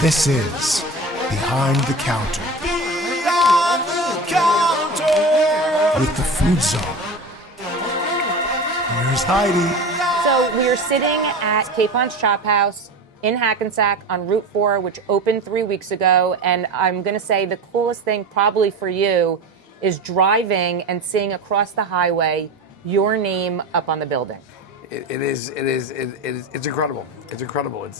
This is Behind the Counter. Behind the Counter. With the Food Zone. Here's Heidi. So we are sitting at Capon's Chop House in Hackensack on Route 4, which opened 3 weeks ago. And I'm going to say the coolest thing probably for you is driving and seeing across the highway your name up on the building. It's incredible. It's incredible.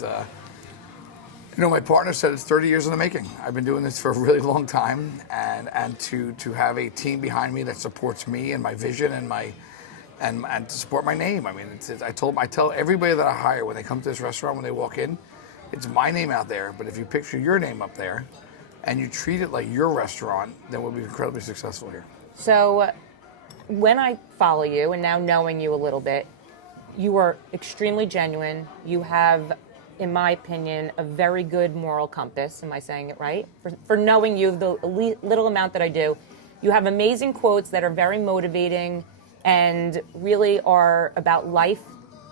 My partner said it's 30 years in the making. I've been doing this for a really long time, and to have a team behind me that supports me and my vision and to support my name. I mean, I tell everybody that I hire when they come to this restaurant, when they walk in, it's my name out there. But if you picture your name up there, and you treat it like your restaurant, then we'll be incredibly successful here. So, when I follow you, and now knowing you a little bit, you are extremely genuine. You have, in my opinion, a very good moral compass. Am I saying it right? For knowing you, the little amount that I do, you have amazing quotes that are very motivating and really are about life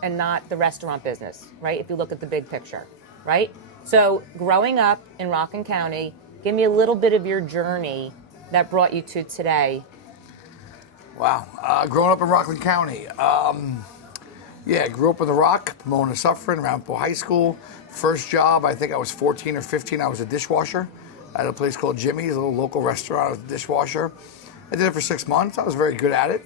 and not the restaurant business, right? If you look at the big picture, right? So growing up in Rockland County, give me a little bit of your journey that brought you to today. Wow. Growing up in Rockland County, grew up in the Rock, Pomona Suffering, Rampo High School. First job, I think I was 14 or 15, I was a dishwasher at a place called Jimmy's, a little local restaurant. I was a dishwasher. I did it for 6 months. I was very good at it.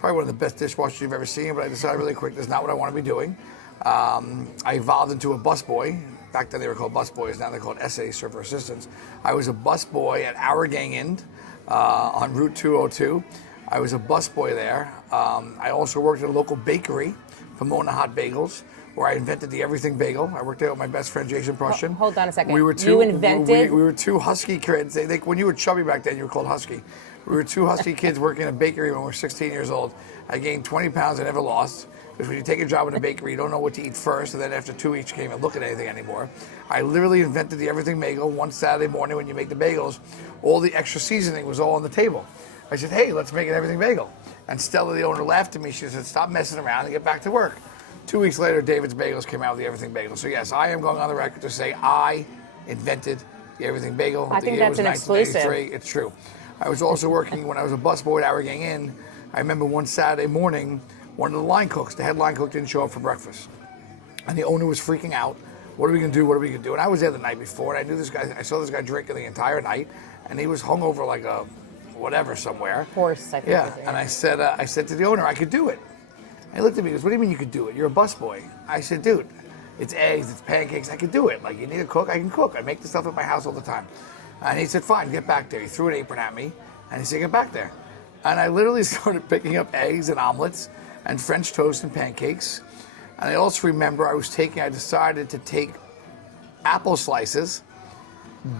Probably one of the best dishwashers you've ever seen, but I decided really quick that's not what I want to be doing. I evolved into a busboy. Back then they were called busboys, now they're called SA, server assistants. I was a busboy at Our Gang Inn on Route 202. I was a busboy there. I also worked at a local bakery, Pomona Hot Bagels, where I invented the everything bagel. I worked there with my best friend Jason Prussian. Hold on a second. We were you invented? We were two husky kids. When you were chubby back then, you were called husky. We were two husky kids working in a bakery when we were 16 years old. I gained 20 pounds I never lost. Because when you take a job in a bakery, you don't know what to eat first, and then after 2 weeks, you can't even look at anything anymore. I literally invented the everything bagel. One Saturday morning when you make the bagels, all the extra seasoning was all on the table. I said, hey, let's make an everything bagel. And Stella, the owner, laughed at me. She said, stop messing around and get back to work. 2 weeks later, David's Bagels came out with the everything bagel. So yes, I am going on the record to say I invented the everything bagel. I think that's an exclusive. It's true. I was also working when I was a busboy at Our Gang Inn. I remember one Saturday morning, one of the line cooks, the head line cook, didn't show up for breakfast. And the owner was freaking out. What are we going to do? What are we going to do? And I was there the night before, and I knew this guy. I saw this guy drinking the entire night, and he was hungover like a whatever somewhere. Horse, I think. Yeah, and I said to the owner, I could do it. And he looked at me and goes, what do you mean you could do it? You're a busboy. I said, dude, it's eggs, it's pancakes, I could do it. Like, you need a cook, I can cook. I make the stuff at my house all the time. And he said, fine, get back there. He threw an apron at me, and he said, get back there. And I literally started picking up eggs and omelets and French toast and pancakes. And I also remember I decided to take apple slices,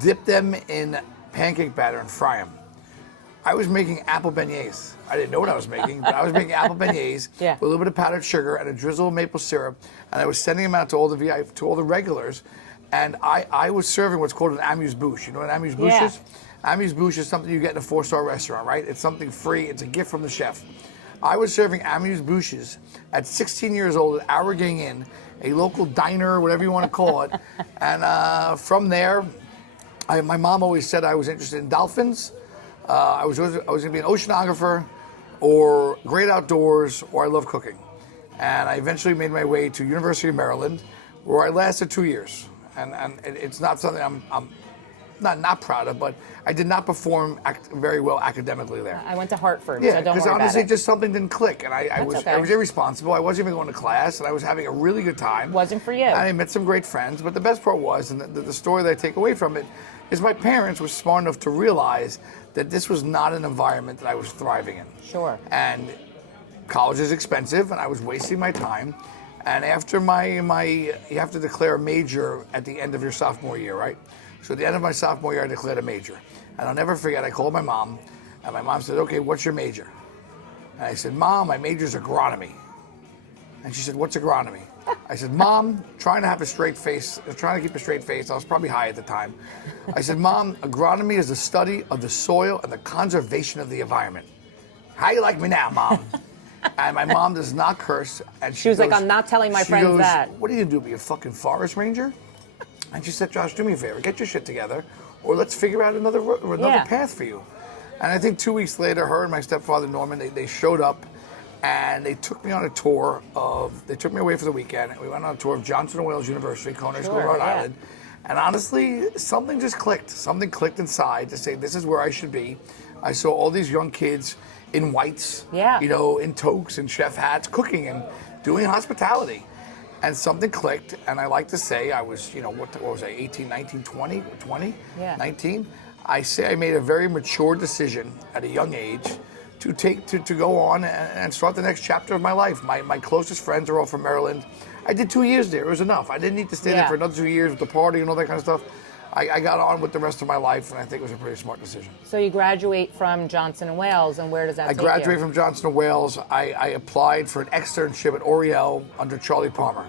dip them in pancake batter, and fry them. I was making apple beignets. I didn't know what I was making, but I was making apple beignets with a little bit of powdered sugar and a drizzle of maple syrup, and I was sending them out to all the regulars, and I was serving what's called an amuse-bouche. You know what an amuse-bouche is? Amuse-bouche is something you get in a 4-star restaurant, right? It's something free. It's a gift from the chef. I was serving amuse-bouches at 16 years old at Our Gang Inn, a local diner, whatever you want to call it, and from there, my mom always said I was interested in dolphins. I was going to be an oceanographer or great outdoors, or I love cooking. And I eventually made my way to University of Maryland, where I lasted 2 years. And it's not something I'm not proud of, but I did not perform very well academically there. I went to Hartford, so don't worry about it. because honestly, just something didn't click. And I was irresponsible. I wasn't even going to class, and I was having a really good time. Wasn't for you. And I met some great friends, but the best part was, and the story that I take away from it, is my parents were smart enough to realize that this was not an environment that I was thriving in. Sure. And college is expensive, and I was wasting my time. And after you have to declare a major at the end of your sophomore year, right? So at the end of my sophomore year, I declared a major. And I'll never forget, I called my mom, and my mom said, okay, what's your major? And I said, Mom, my major is agronomy. And she said, what's agronomy? I said, Mom, trying to keep a straight face. I was probably high at the time. I said, Mom, agronomy is the study of the soil and the conservation of the environment. How you like me now, Mom? And my mom does not curse. And she was like, I'm not telling my friends that. What are you going to do, be a fucking forest ranger? And she said, Josh, do me a favor, get your shit together, or let's figure out another path for you. And I think 2 weeks later, her and my stepfather, Norman, they showed up, and they took me on a tour they took me away for the weekend, and we went on a tour of Johnson & Wales University, Culinary School, Rhode Island. And honestly, something just clicked. Something clicked inside to say, this is where I should be. I saw all these young kids in whites, in toques and chef hats, cooking and doing hospitality. And something clicked, and I like to say I was, what was I, 18, 19, 20, 19? I say I made a very mature decision at a young age to go on and start the next chapter of my life. My closest friends are all from Maryland. I did 2 years there. It was enough. I didn't need to stay there for another 2 years with the party and all that kind of stuff. I got on with the rest of my life, and I think it was a pretty smart decision. So you graduate from Johnson & Wales, and where does that take you? I graduated from Johnson & Wales. I applied for an externship at Oriel under Charlie Palmer.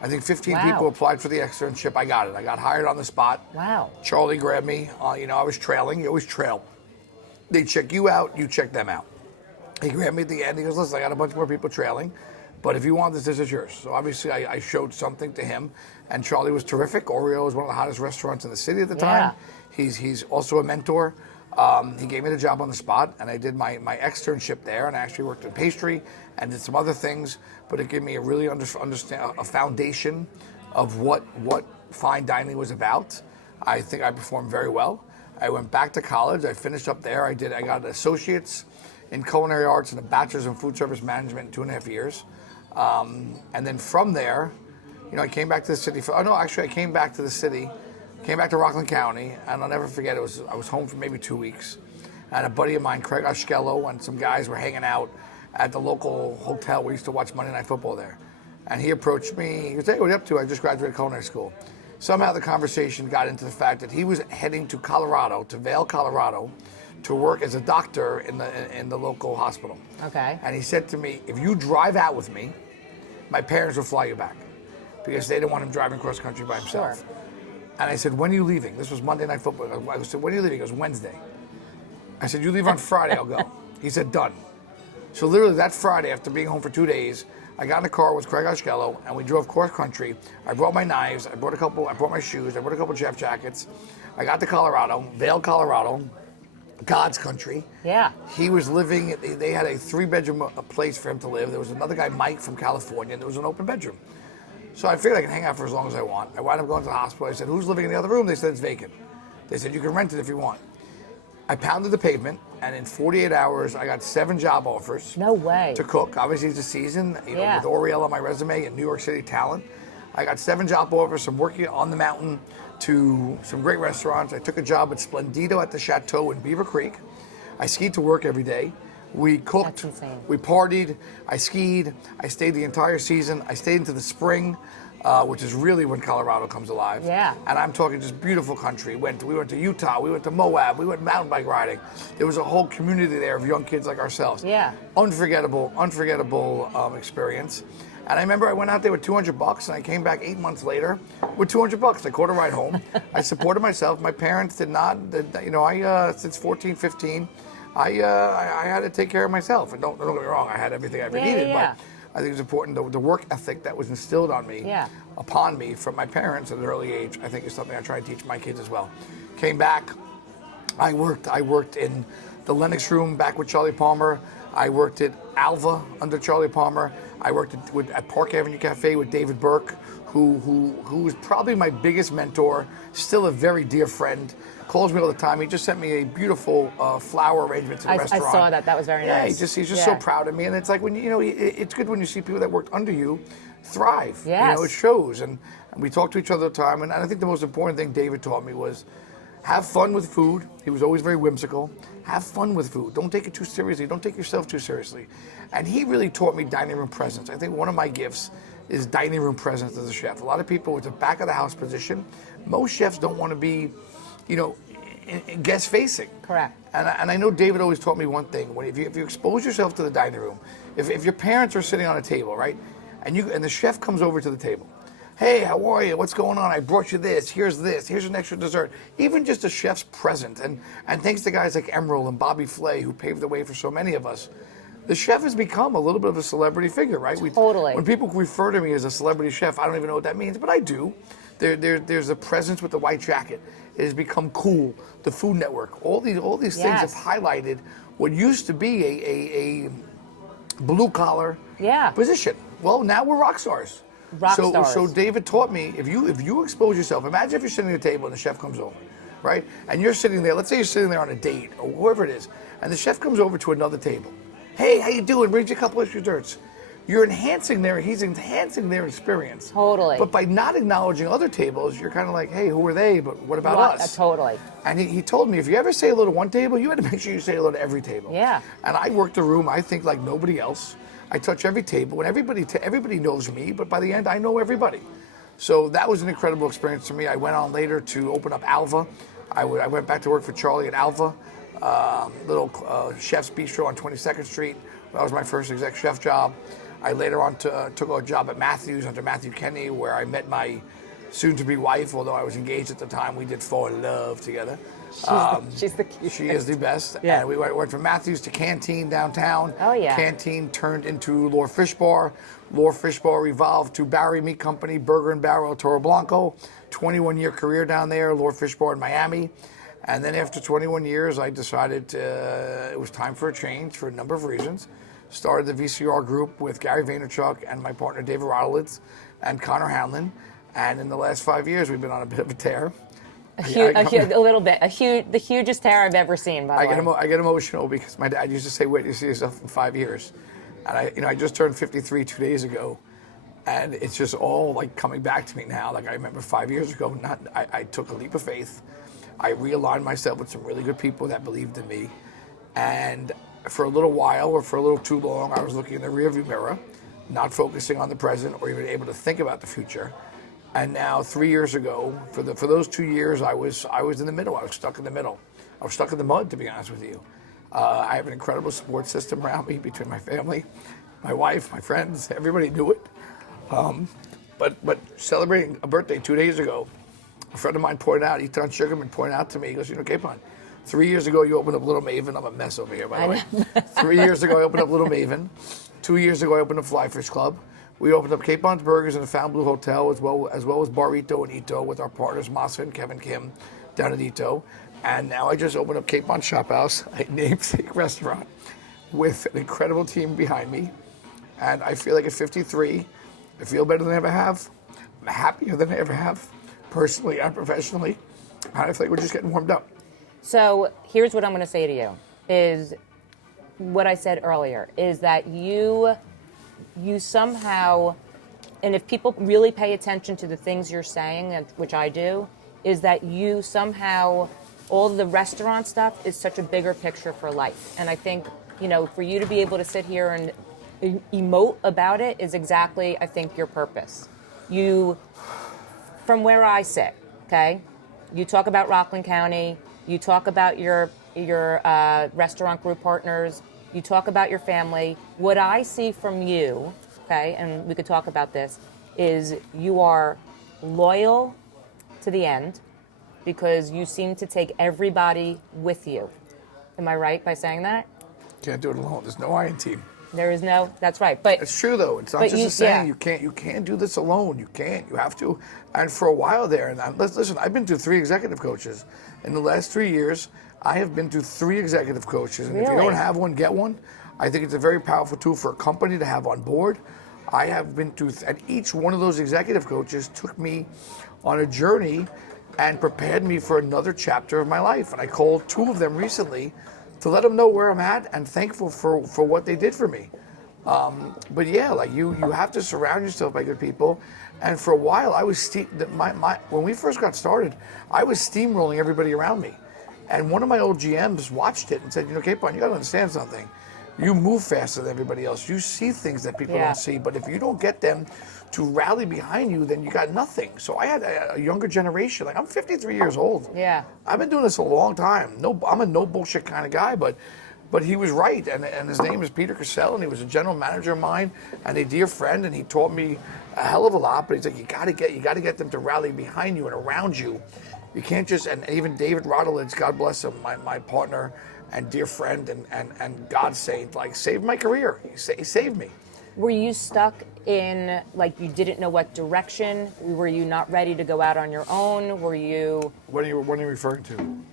I think 15 people applied for the externship. I got it. I got hired on the spot. Wow. Charlie grabbed me. I was trailing. You always trail. They check you out, you check them out. He grabbed me at the end. He goes, listen, I got a bunch more people trailing, but if you want this is yours. So obviously I showed something to him, and Charlie was terrific. Oriel was one of the hottest restaurants in the city at the time. He's also a mentor. He gave me the job on the spot, and I did my externship there, and I actually worked in pastry and did some other things, but it gave me a really a foundation of what fine dining was about. I think I performed very well. I went back to college. I finished up there. I got an associate's in culinary arts and a bachelor's in food service management in 2.5 years. And then from there, I came back to the city. I came back to the city, came back to Rockland County, and I'll never forget, I was home for maybe 2 weeks. And a buddy of mine, Craig Oshkello, and some guys were hanging out at the local hotel. We used to watch Monday Night Football there. And he approached me. He goes, hey, what are you up to? I just graduated culinary school. Somehow the conversation got into the fact that he was heading to Colorado, to Vail, Colorado, to work as a doctor in the local hospital. Okay. And he said to me, if you drive out with me, my parents will fly you back, because they didn't want him driving cross country by himself. Sure. And I said, when are you leaving? This was Monday Night Football. I said, when are you leaving? It was Wednesday. I said, you leave on Friday, I'll go. He said, done. So literally that Friday, after being home for 2 days, I got in the car with Craig Oshkello, and we drove cross country. I brought my knives, I brought my shoes, I brought a couple Jeff jackets. I got to Colorado, Vail, Colorado, God's country. Yeah. He was living, they had a 3-bedroom place for him to live. There was another guy, Mike, from California, and there was an open bedroom. So I figured I can hang out for as long as I want. I wound up going to the hospital. I said, who's living in the other room? They said, it's vacant. They said, you can rent it if you want. I pounded the pavement, and in 48 hours, I got 7 job offers. No way. To cook. Obviously, it's a season, with Oriel on my resume and New York City talent. I got 7 job offers from working on the mountain to some great restaurants. I took a job at Splendido at the Chateau in Beaver Creek. I skied to work every day. We cooked, we partied, I skied, I stayed the entire season. I stayed into the spring, which is really when Colorado comes alive. Yeah. And I'm talking just beautiful country. We went to Utah, we went to Moab, we went mountain bike riding. There was a whole community there of young kids like ourselves. Yeah. Unforgettable experience. And I remember I went out there with $200, and I came back 8 months later with $200. I caught a ride home. I supported myself. My parents did not, since 14, 15, I had to take care of myself. And don't get me wrong, I had everything I ever needed, but I think it's important, the work ethic that was instilled on me, upon me from my parents at an early age, I think is something I try to teach my kids as well. Came back, I worked in the Lennox Room back with Charlie Palmer. I worked at Alva under Charlie Palmer. I worked at Park Avenue Cafe with David Burke, who was probably my biggest mentor, still a very dear friend. Calls me all the time. He just sent me a beautiful flower arrangement to the restaurant. I saw that. That was very nice. He's just so proud of me. And it's like when it's good when you see people that worked under you thrive. Yes. It shows. And we talk to each other all the time. And I think the most important thing David taught me was have fun with food. He was always very whimsical. Have fun with food. Don't take it too seriously. Don't take yourself too seriously. And he really taught me dining room presence. I think one of my gifts is dining room presence as a chef. A lot of people with a back of the house position, most chefs don't want to be, guest facing. Correct. And I know David always taught me one thing. If you expose yourself to the dining room, if your parents are sitting on a table, right, and the chef comes over to the table, hey, how are you? What's going on? I brought you this. Here's an extra dessert. Even just a chef's present, and thanks to guys like Emerald and Bobby Flay who paved the way for so many of us, the chef has become a little bit of a celebrity figure, right? Totally. When people refer to me as a celebrity chef, I don't even know what that means, but I do. There's a presence with the white jacket. It has become cool. The Food Network, all these things have highlighted what used to be a blue collar position. Well, now we're rock stars. So David taught me, if you expose yourself, imagine if you're sitting at a table and the chef comes over, right? And you're sitting there, let's say you're sitting there on a date or whoever it is, and the chef comes over to another table. Hey, how you doing? Brings you a couple of desserts. He's enhancing their experience. Totally. But by not acknowledging other tables, you're kind of like, hey, who are they? But what about us? Totally. And he told me, if you ever say hello to one table, you had to make sure you say hello to every table. Yeah. And I work the room, I think, like nobody else. I touch every table, and everybody knows me, but by the end, I know everybody. So that was an incredible experience for me. I went on later to open up Alva. I went back to work for Charlie at Alva, little chef's bistro on 22nd Street. That was my first exec chef job. I later on took a job at Matthews under Matthew Kenney, where I met my soon-to-be wife, although I was engaged at the time. We did fall in love together. She's the cutest. She is the best. Yeah. And we went from Matthews to Canteen downtown. Oh, yeah. Canteen turned into Lore Fish Bar. Lore Fish Bar evolved to Barry Meat Company, Burger and Barrel, Toro Blanco. 21-year career down there, Lore Fish Bar in Miami. And then after 21 years, I decided it was time for a change for a number of reasons. Started the VCR group with Gary Vaynerchuk and my partner David Rodolitz and Connor Hanlon. And in the last 5 years, we've been on a bit of a tear. A little bit. The hugest tear I've ever seen, by the way. I get emotional because my dad used to say, wait, you see yourself in 5 years. And I just turned 53 2 days ago. And it's just all like coming back to me now. Like I remember 5 years ago, I took a leap of faith. I realigned myself with some really good people that believed in me. And for a little while, or for a little too long, I was looking in the rearview mirror, not focusing on the present or even able to think about the future. And now 3 years ago, for those 2 years, I was in the middle. I was stuck in the middle. I was stuck in the mud, to be honest with you. I have an incredible support system around me between my family, my wife, my friends. Everybody knew it. But celebrating a birthday 2 days ago, a friend of mine pointed out, Eton Sugarman pointed out to me, he goes, Capon, 3 years ago you opened up Little Maven. I'm a mess over here, by the way. 3 years ago I opened up Little Maven. 2 years ago I opened up Fly Fish Club. We opened up Capon's Burgers in the Found Blue Hotel, as well as Barito and Ito with our partners Masa and Kevin Kim down at Ito. And now I just opened up Capon's Shop House, a namesake restaurant, with an incredible team behind me. And I feel like at 53, I feel better than I ever have. I'm happier than I ever have, personally and professionally. And I feel like we're just getting warmed up. So here's what I'm going to say to you, is what I said earlier, is that you somehow, and if people really pay attention to the things you're saying, which I do, is that you somehow, all the restaurant stuff is such a bigger picture for life. And I think, for you to be able to sit here and emote about it is exactly, I think, your purpose. From where I sit, okay, you talk about Rockland County, you talk about your restaurant group partners, you talk about your family. What I see from you, okay, and we could talk about this, is you are loyal to the end because you seem to take everybody with you. Am I right by saying that? Can't do it alone. There's no I in team. There is no, that's right. But it's true though. It's not just a saying. Yeah. You can't do this alone. You can't. You have to. And for a while there, and listen, I've been through 3 executive coaches. In the last 3 years, I have been through 3 executive coaches. And if you don't have one, get one. I think it's a very powerful tool for a company to have on board. I have been through, and each one of those executive coaches took me on a journey and prepared me for another chapter of my life. And I called 2 of them recently to let them know where I'm at and thankful for what they did for me. But yeah, like you have to surround yourself by good people. And for a while, I was when we first got started, I was steamrolling everybody around me. And one of my old GMs watched it and said, Capon, you got to understand something. You move faster than everybody else. You see things that people don't see. But if you don't get them to rally behind you, then you got nothing. So I had a younger generation. Like, I'm 53 years old. Yeah. I've been doing this a long time. I'm a no bullshit kind of guy, but he was right. And his name is Peter Cassell, and he was a general manager of mine and a dear friend, and he taught me a hell of a lot. But he's like, you got to get them to rally behind you and around you. You can't just, and even David Rodolitz, God bless him, my partner and dear friend and God saint, like, saved my career. He saved me. Were you stuck in, like, you didn't know what direction? Were you not ready to go out on your own? Were you... What are you referring to?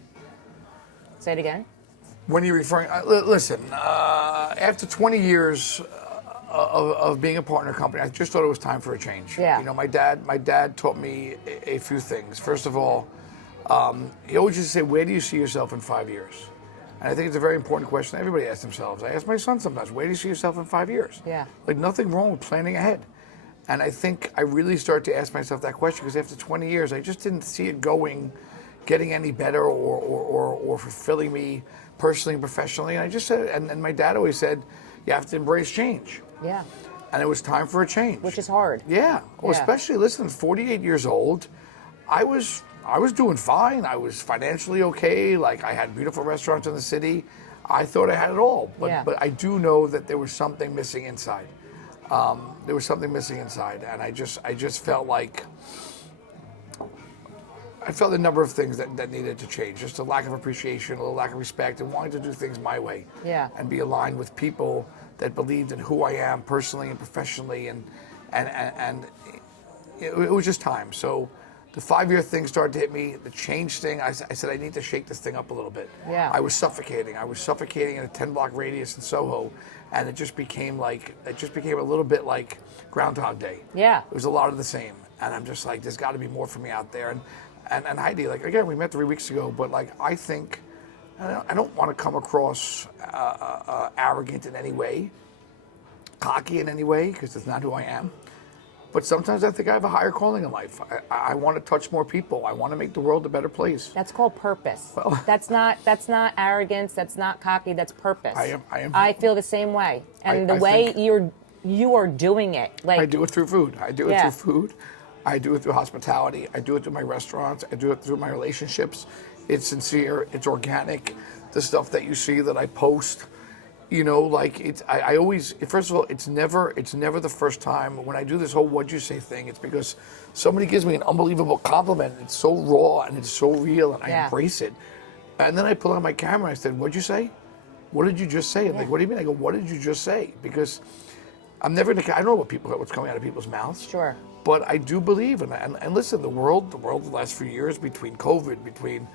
Say it again? When you're referring, listen, after 20 years of being a partner company, I just thought it was time for a change. Yeah. You know, my dad taught me a few things. First of all, he always used to say, where do you see yourself in 5 years? And I think it's a very important question everybody asks themselves. I ask my son sometimes, where do you see yourself in 5 years? Yeah. Like, nothing wrong with planning ahead. And I think I really started to ask myself that question because after 20 years, I just didn't see it getting any better or fulfilling me personally and professionally. And I just said, and my dad always said, you have to embrace change. Yeah. And it was time for a change. Which is hard. Yeah. Well, Yeah. especially, listen, 48 years old, I was doing fine. I was financially okay. Like, I had beautiful restaurants in the city. I thought I had it all. But Yeah. but I do know that there was something missing inside. There was something missing inside. And I just felt like I felt a number of things that needed to change. Just a lack of appreciation, a little lack of respect, and wanting to do things my way. Yeah. And be aligned with people that believed in who I am personally and professionally, and it was just time. So the 5-year thing started to hit me. The change thing, I said I need to shake this thing up a little bit. Yeah. I was suffocating. I was suffocating in a 10-block radius in Soho, and it just became a little bit like Groundhog Day. Yeah. It was a lot of the same, and I'm just like, there's got to be more for me out there. And Heidi, like, again, we met 3 weeks ago, but like, I think, I don't want to come across arrogant in any way, cocky in any way, because it's not who I am. But sometimes I think I have a higher calling in life. I want to touch more people. I want to make the world a better place. That's called purpose. Well, that's not arrogance. That's not cocky. That's purpose. I am. I feel the same way. And I the way think you are doing it, like, I do it through food. I do it Yeah. through food. I do it through hospitality. I do it through my restaurants. I do it through my relationships. It's sincere. It's organic. The stuff that you see that I post, you know, like, it's. I always. First of all, it's never the first time when I do this whole "what'd you say" thing. It's because somebody gives me an unbelievable compliment. It's so raw and it's so real, and I Yeah. embrace it. And then I pull out my camera and I said, "What'd you say? What did you just say?" And Yeah. like, "What do you mean?" I go, "What did you just say?" Because I'm never gonna. I don't know what's coming out of people's mouths. Sure. But I do believe, and listen, the world the last few years, between COVID, between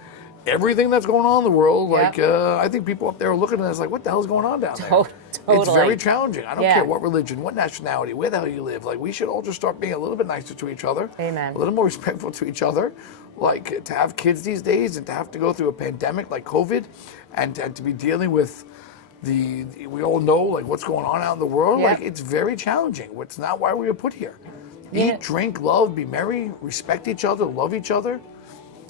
everything that's going on in the world, Yeah. like, I think people up there are looking at us like, what the hell is going on down there? Totally. It's very challenging. I don't Yeah. care what religion, what nationality, where the hell you live. Like, we should all just start being a little bit nicer to each other. Amen. A little more respectful to each other. Like, to have kids these days and to have to go through a pandemic like COVID and to be dealing with we all know, like, what's going on out in the world. Yeah. Like, it's very challenging. It's not why we were put here. Yeah. Eat, drink, love, be merry, respect each other, love each other.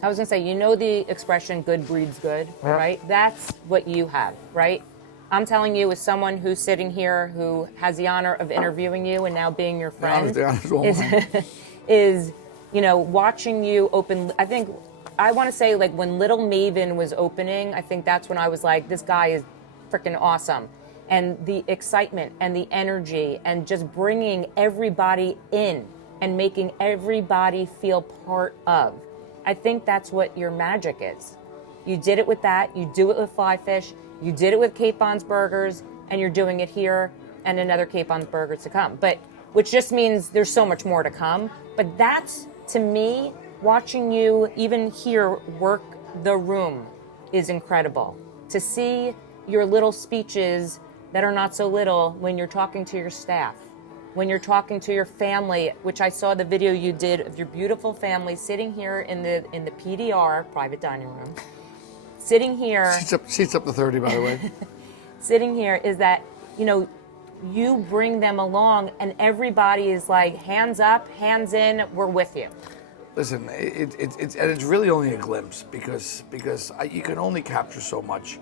I was gonna say, you know the expression "good breeds good," Yeah. right? That's what you have, right? I'm telling you, as someone who's sitting here, who has the honor of interviewing you and now being your friend, The honor's all mine. is, you know, watching you open. I think I want to say, like, when Little Maven was opening, I think that's when I was like, this guy is freaking awesome. And the excitement and the energy and just bringing everybody in and making everybody feel part of. I think that's what your magic is. You did it with that. You do it with Fly Fish. You did it with Capon's Burgers, and you're doing it here and another Capon's Burgers to come. But which just means there's so much more to come. But that's, to me, watching you even here work the room is incredible. To see your little speeches that are not so little when you're talking to your staff, when you're talking to your family, which I saw the video you did of your beautiful family sitting here in the PDR, private dining room, sitting here. Seats up to 30, by the way. Sitting here is that, you know, you bring them along and everybody is like, hands up, hands in, we're with you. Listen, it's really only a glimpse because you can only capture so much.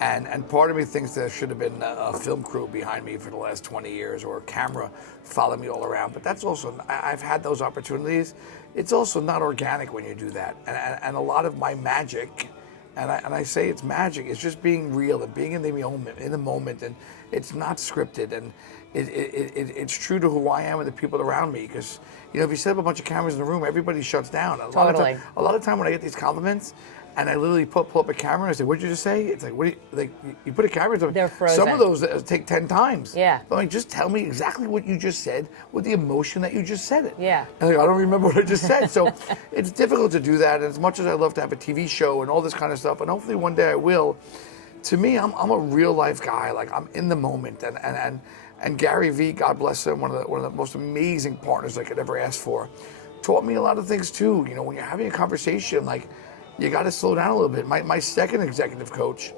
And part of me thinks there should have been a film crew behind me for the last 20 years or a camera following me all around. But that's also, I've had those opportunities. It's also not organic when you do that. And a lot of my magic, and I say it's magic, it's just being real and being in the moment. And It's not scripted, and it's true to who I am and the people around me. Because if you set up a bunch of cameras in the room, everybody shuts down. A lot of time when I get these compliments, and I literally pull up a camera and I say, "What'd you just say?" It's like, "What? You put a camera?" They're frozen. Some of those take 10 times. Yeah. I'm like, just tell me exactly what you just said with the emotion that you just said it. Yeah. And I don't remember what I just said. So it's difficult to do that. And as much as I love to have a TV show and all this kind of stuff, and hopefully one day I will. To me, I'm a real life guy. Like, I'm in the moment, and Gary Vee, God bless him, one of the most amazing partners I could ever ask for, taught me a lot of things too. When you're having a conversation, like, you got to slow down a little bit. My second executive coach,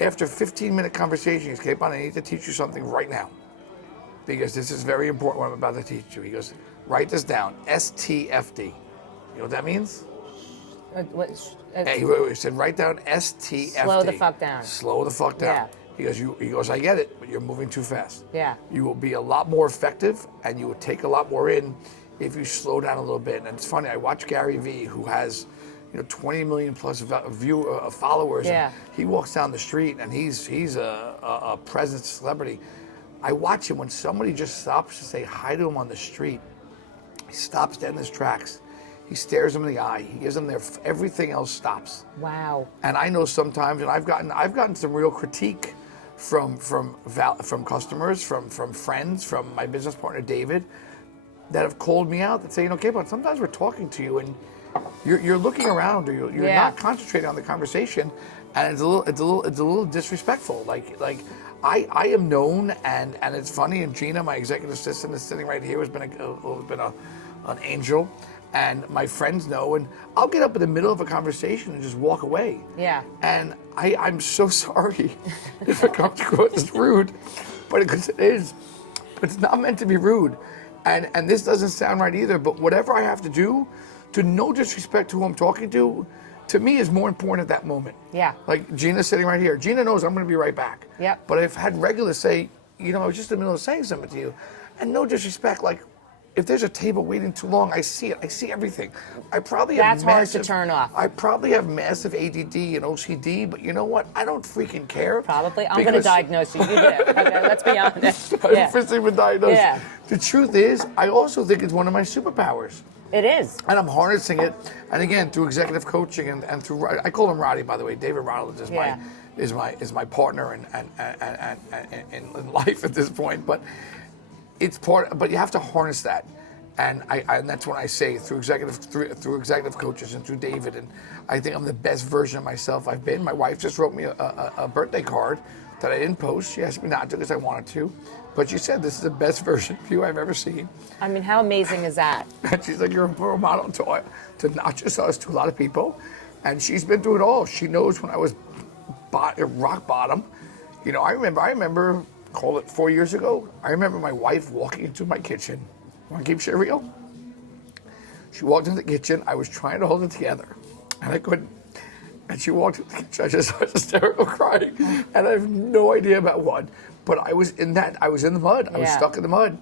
after 15-minute conversation, he goes, "Capon, I need to teach you something right now, because this is very important what I'm about to teach you." He goes, "Write this down, STFD." You know what that means? He said, "Write down STFD." Slow the fuck down. Slow the fuck down. Yeah. He goes, "I get it, but you're moving too fast. Yeah. You will be a lot more effective, and you will take a lot more in if you slow down a little bit." And it's funny, I watch Gary Vee, who has 20 million plus followers. Yeah. And he walks down the street, and he's a presence celebrity. I watch him when somebody just stops to say hi to him on the street. He stops dead in his tracks. He stares them in the eye. He gives them everything else stops. Wow. And I know sometimes, and I've gotten some real critique from customers, from friends, from my business partner David, that have called me out that say, Capon, sometimes we're talking to you and you're looking around, or you're not concentrating on the conversation, and it's a little disrespectful. Like I am known, and it's funny. And Gina, my executive assistant, is sitting right here, has been an angel. And my friends know, and I'll get up in the middle of a conversation and just walk away. Yeah. And I'm so sorry if it comes across as rude, but because it is. But it's not meant to be rude. And this doesn't sound right either, but whatever I have to do, to no disrespect to who I'm talking to me is more important at that moment. Yeah. Like Gina's sitting right here. Gina knows I'm going to be right back. Yep. But I've had regulars say, I was just in the middle of saying something to you. And no disrespect, like, if there's a table waiting too long, I see it. I see everything. I probably have That's hard to turn off. I probably have massive ADD and OCD, but you know what? I don't freaking care. Probably. I'm going to diagnose you. You do. Okay, let's be honest. I've officially been diagnosed. Yeah. The truth is, I also think it's one of my superpowers. It is. And I'm harnessing it. And again, through executive coaching and through, I call him Roddy, by the way. David Ronalds is my partner in life at this point. But it's but you have to harness that, and that's when I say through executive coaches and through David, and I think I'm the best version of myself I've been. My wife just wrote me a birthday card that I didn't post. She asked me not to because I wanted to, but she said this is the best version of you I've ever seen. I mean, how amazing is that? And she's like, you're a role model to not just us, to a lot of people, and she's been through it all. She knows when I was rock bottom. I remember. Call it 4 years ago. I remember my wife walking into my kitchen. Want to keep shit real? She walked into the kitchen. I was trying to hold it together, and I couldn't. And she walked into the kitchen. I just started hysterical crying, and I have no idea about what. But I was in the mud. I was stuck in the mud.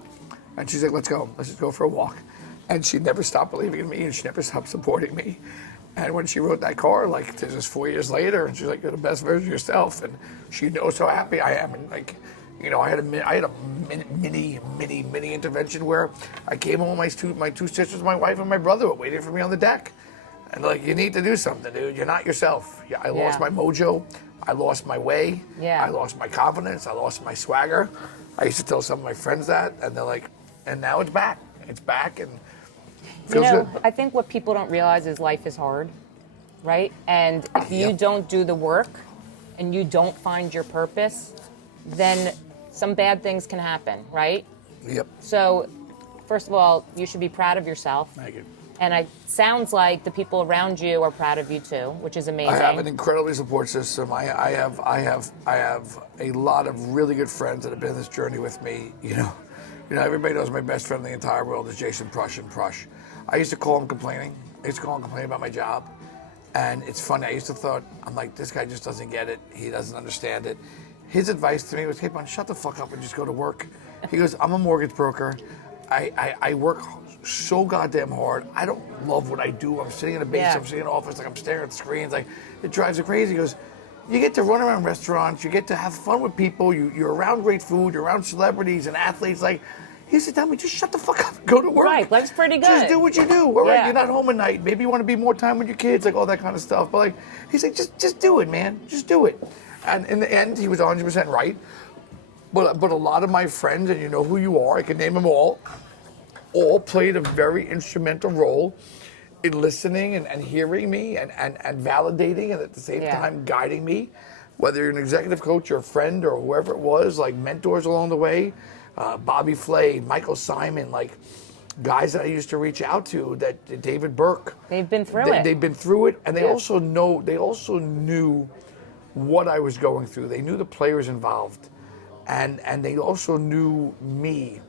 And she's like, let's go. Let's just go for a walk. And she never stopped believing in me, and she never stopped supporting me. And when she wrote that card, like, this is 4 years later, and she's like, you're the best version of yourself. And she knows how happy I am. And like, I had a mini intervention where I came home with my two sisters, my wife, and my brother were waiting for me on the deck. And like, you need to do something, dude. You're not yourself. I lost my mojo. I lost my way. Yeah. I lost my confidence. I lost my swagger. I used to tell some of my friends that, and they're like, and now it's back. It's back, and feels good. I think what people don't realize is life is hard, right? And if you don't do the work and you don't find your purpose, then some bad things can happen, right? Yep. So, first of all, you should be proud of yourself. Thank you. And it sounds like the people around you are proud of you too, which is amazing. I have an incredibly support system. I have a lot of really good friends that have been on this journey with me. Everybody knows my best friend in the entire world is Jason Prush. I used to call him complaining. I used to call him complaining about my job. And it's funny, I used to thought, I'm like, this guy just doesn't get it. He doesn't understand it. His advice to me was, Capon, shut the fuck up and just go to work. He goes, I'm a mortgage broker. I work so goddamn hard. I don't love what I do. I'm sitting in a base, I'm sitting in an office, like I'm staring at the screens, like it drives me crazy. He goes, you get to run around restaurants, you get to have fun with people, you're around great food, you're around celebrities and athletes. Like, he used to tell me, just shut the fuck up and go to work. Right, life's pretty good. Just do what you do, all right? Yeah. You're not home at night. Maybe you want to be more time with your kids, like all that kind of stuff. But like, he's like, just do it, man. Just do it. And in the end, he was 100% right. But a lot of my friends, and you know who you are, I can name them all played a very instrumental role in listening and hearing me and validating and at the same time guiding me, whether you're an executive coach or a friend or whoever it was, like mentors along the way, Bobby Flay, Michael Simon, like guys that I used to reach out to, that David Burke. They've been through it. They've been through it, and they also knew what I was going through. They knew the players involved, and they also knew me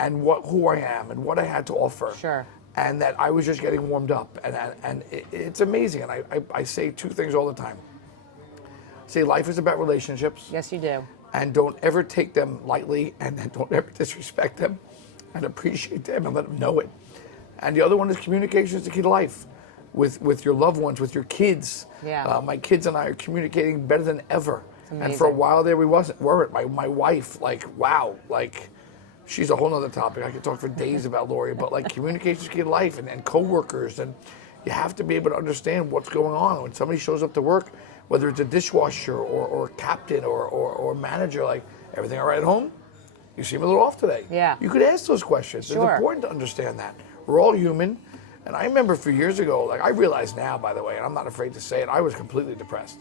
and who I am and what I had to offer. Sure. And that I was just getting warmed up, and it's amazing. And I say two things all the time. I say life is about relationships. Yes, you do. And don't ever take them lightly, and then don't ever disrespect them, and appreciate them and let them know it. And the other one is communication is the key to life, with your loved ones, with your kids. Yeah. My kids and I are communicating better than ever. It's And for a amazing. while there, we weren't. My wife, like, wow, like, she's a whole nother topic. I could talk for days about Lori, but like communication is key to life, and coworkers, and you have to be able to understand what's going on when somebody shows up to work, whether it's a dishwasher or captain or manager. Like, everything all right at home? You seem a little off today. Yeah. You could ask those questions. Sure. It's important to understand that we're all human. And I remember a few years ago, like I realize now, by the way, and I'm not afraid to say it, I was completely depressed.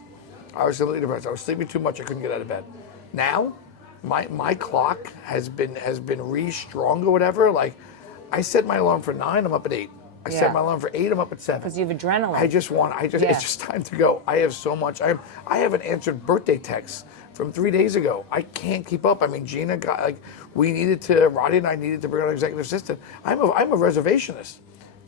I was sleeping too much. I couldn't get out of bed. Now, my clock has been re-strong or whatever. Like, I set my alarm for 9, I'm up at 8. I set my alarm for 8, I'm up at 7. Because you have adrenaline. It's just time to go. I have so much. I haven't answered birthday texts from 3 days ago. I can't keep up. I mean, Gina got, like, Roddy and I needed to bring on an executive assistant. I'm a reservationist.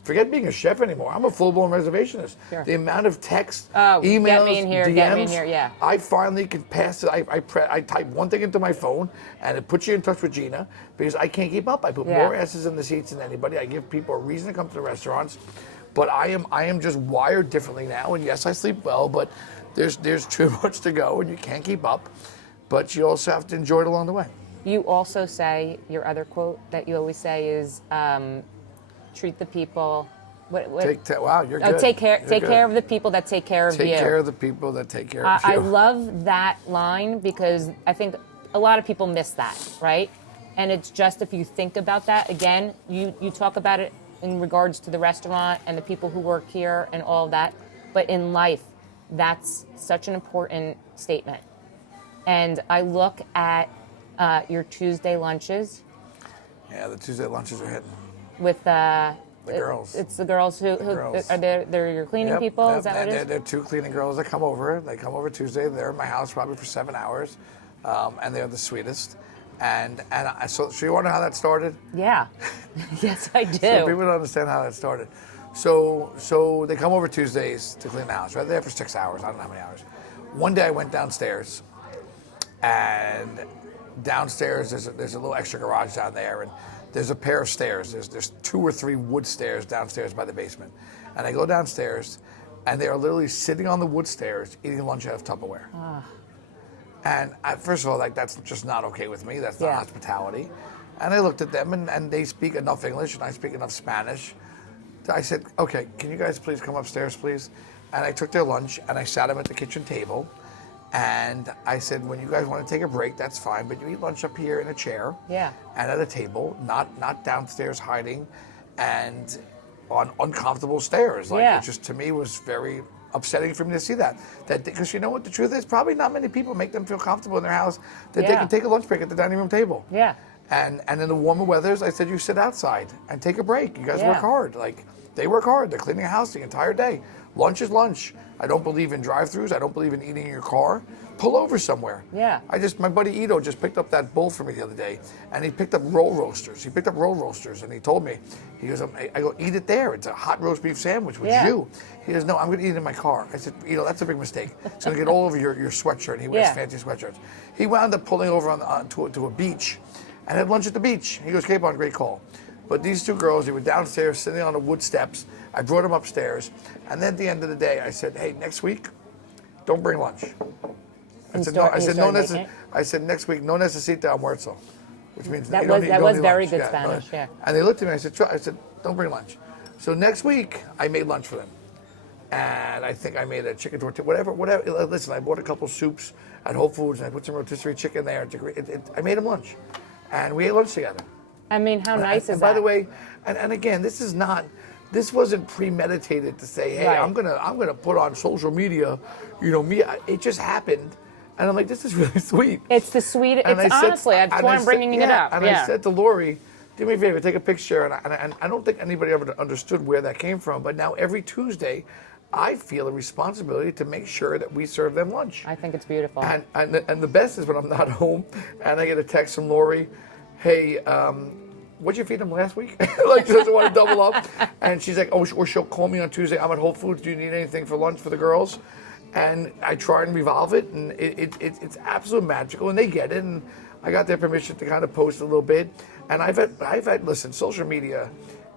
Forget being a chef anymore. I'm a full-blown reservationist. Sure. The amount of text, Oh, emails, get me in here, DMs, get me in here, yeah. I finally can pass it. I type one thing into my phone, and it puts you in touch with Gina, because I can't keep up. I put more asses in the seats than anybody. I give people a reason to come to the restaurants. But I am just wired differently now. And yes, I sleep well, but there's too much to go, and you can't keep up. But you also have to enjoy it along the way. You also say, your other quote that you always say is, treat the people. Wow, you're good. Take care You're good. of the people that take care of you. Take care of the people that take care of you. I love that line, because I think a lot of people miss that, right? And it's just, if you think about that, again, you talk about it in regards to the restaurant and the people who work here and all of that, but in life, that's such an important statement. And I look at your Tuesday lunches. Yeah, the Tuesday lunches are hitting. With the girls. It's the girls who girls. Are they're your cleaning people? Yep, Is that what it is? They're 2 cleaning girls that come over. They come over Tuesday. They're in my house probably for 7 hours, and they're the sweetest. So you want to know how that started? Yeah. Yes, I do. So people don't understand how that started. So they come over Tuesdays to clean the house. Right, they're there for 6 hours. I don't know how many hours. One day I went downstairs, and downstairs there's a little extra garage down there, and there's a pair of stairs. There's 2 or 3 wood stairs downstairs by the basement. And I go downstairs, and they are literally sitting on the wood stairs eating lunch out of Tupperware. And first of all, like, that's just not okay with me. That's not hospitality. And I looked at them, and they speak enough English, and I speak enough Spanish. I said, okay, can you guys please come upstairs, please? And I took their lunch, and I sat them at the kitchen table. And I said, when you guys want to take a break, that's fine, but you eat lunch up here in a chair. Yeah. And at a table, not downstairs hiding and on uncomfortable stairs. Like, it just, to me, was very upsetting for me to see that. Because you know what the truth is? Probably not many people make them feel comfortable in their house that they can take a lunch break at the dining room table. Yeah. And in the warmer weathers, I said, you sit outside and take a break. You guys work hard. Like, they work hard. They're cleaning a house the entire day. Lunch is lunch. I don't believe in drive-thrus. I don't believe in eating in your car. Pull over somewhere. Yeah. My buddy Ito just picked up that bowl for me the other day, and he picked up roll roasters. And he told me, he goes, I go, eat it there. It's a hot roast beef sandwich with you. He goes, no, I'm going to eat it in my car. I said, Ito, that's a big mistake. It's going to get all over your sweatshirt. He wears fancy sweatshirts. He wound up pulling over to a beach and had lunch at the beach. He goes, Capon, great call. But these 2 girls, they were downstairs sitting on the wood steps. I brought them upstairs. And then at the end of the day, I said, hey, next week, don't bring lunch. I said, no. I said next week, no necesita almuerzo, which means that you don't was need very lunch. good Spanish. Yeah. And they looked at me. I said, don't bring lunch. So next week, I made lunch for them. And I think I made a chicken tortilla, whatever. Listen, I bought a couple soups at Whole Foods, and I put some rotisserie chicken there. I made them lunch. And we ate lunch together. I mean, how nice is that? By the way, and again, this wasn't premeditated to say, hey, Right. I'm gonna put on social media, it just happened. And I'm like, this is really sweet. It's the sweet, honestly, that's why I'm bringing it up. And I said to Lori, do me a favor, take a picture. And I don't think anybody ever understood where that came from. But now every Tuesday, I feel a responsibility to make sure that we serve them lunch. I think it's beautiful. And the best is when I'm not home and I get a text from Lori, hey, what'd you feed them last week? Like, she doesn't want to double up. And she's like, or she'll call me on Tuesday, I'm at Whole Foods, do you need anything for lunch for the girls? And I try and revolve it, and it's absolutely magical, and they get it, and I got their permission to kind of post a little bit. And I've had listen, social media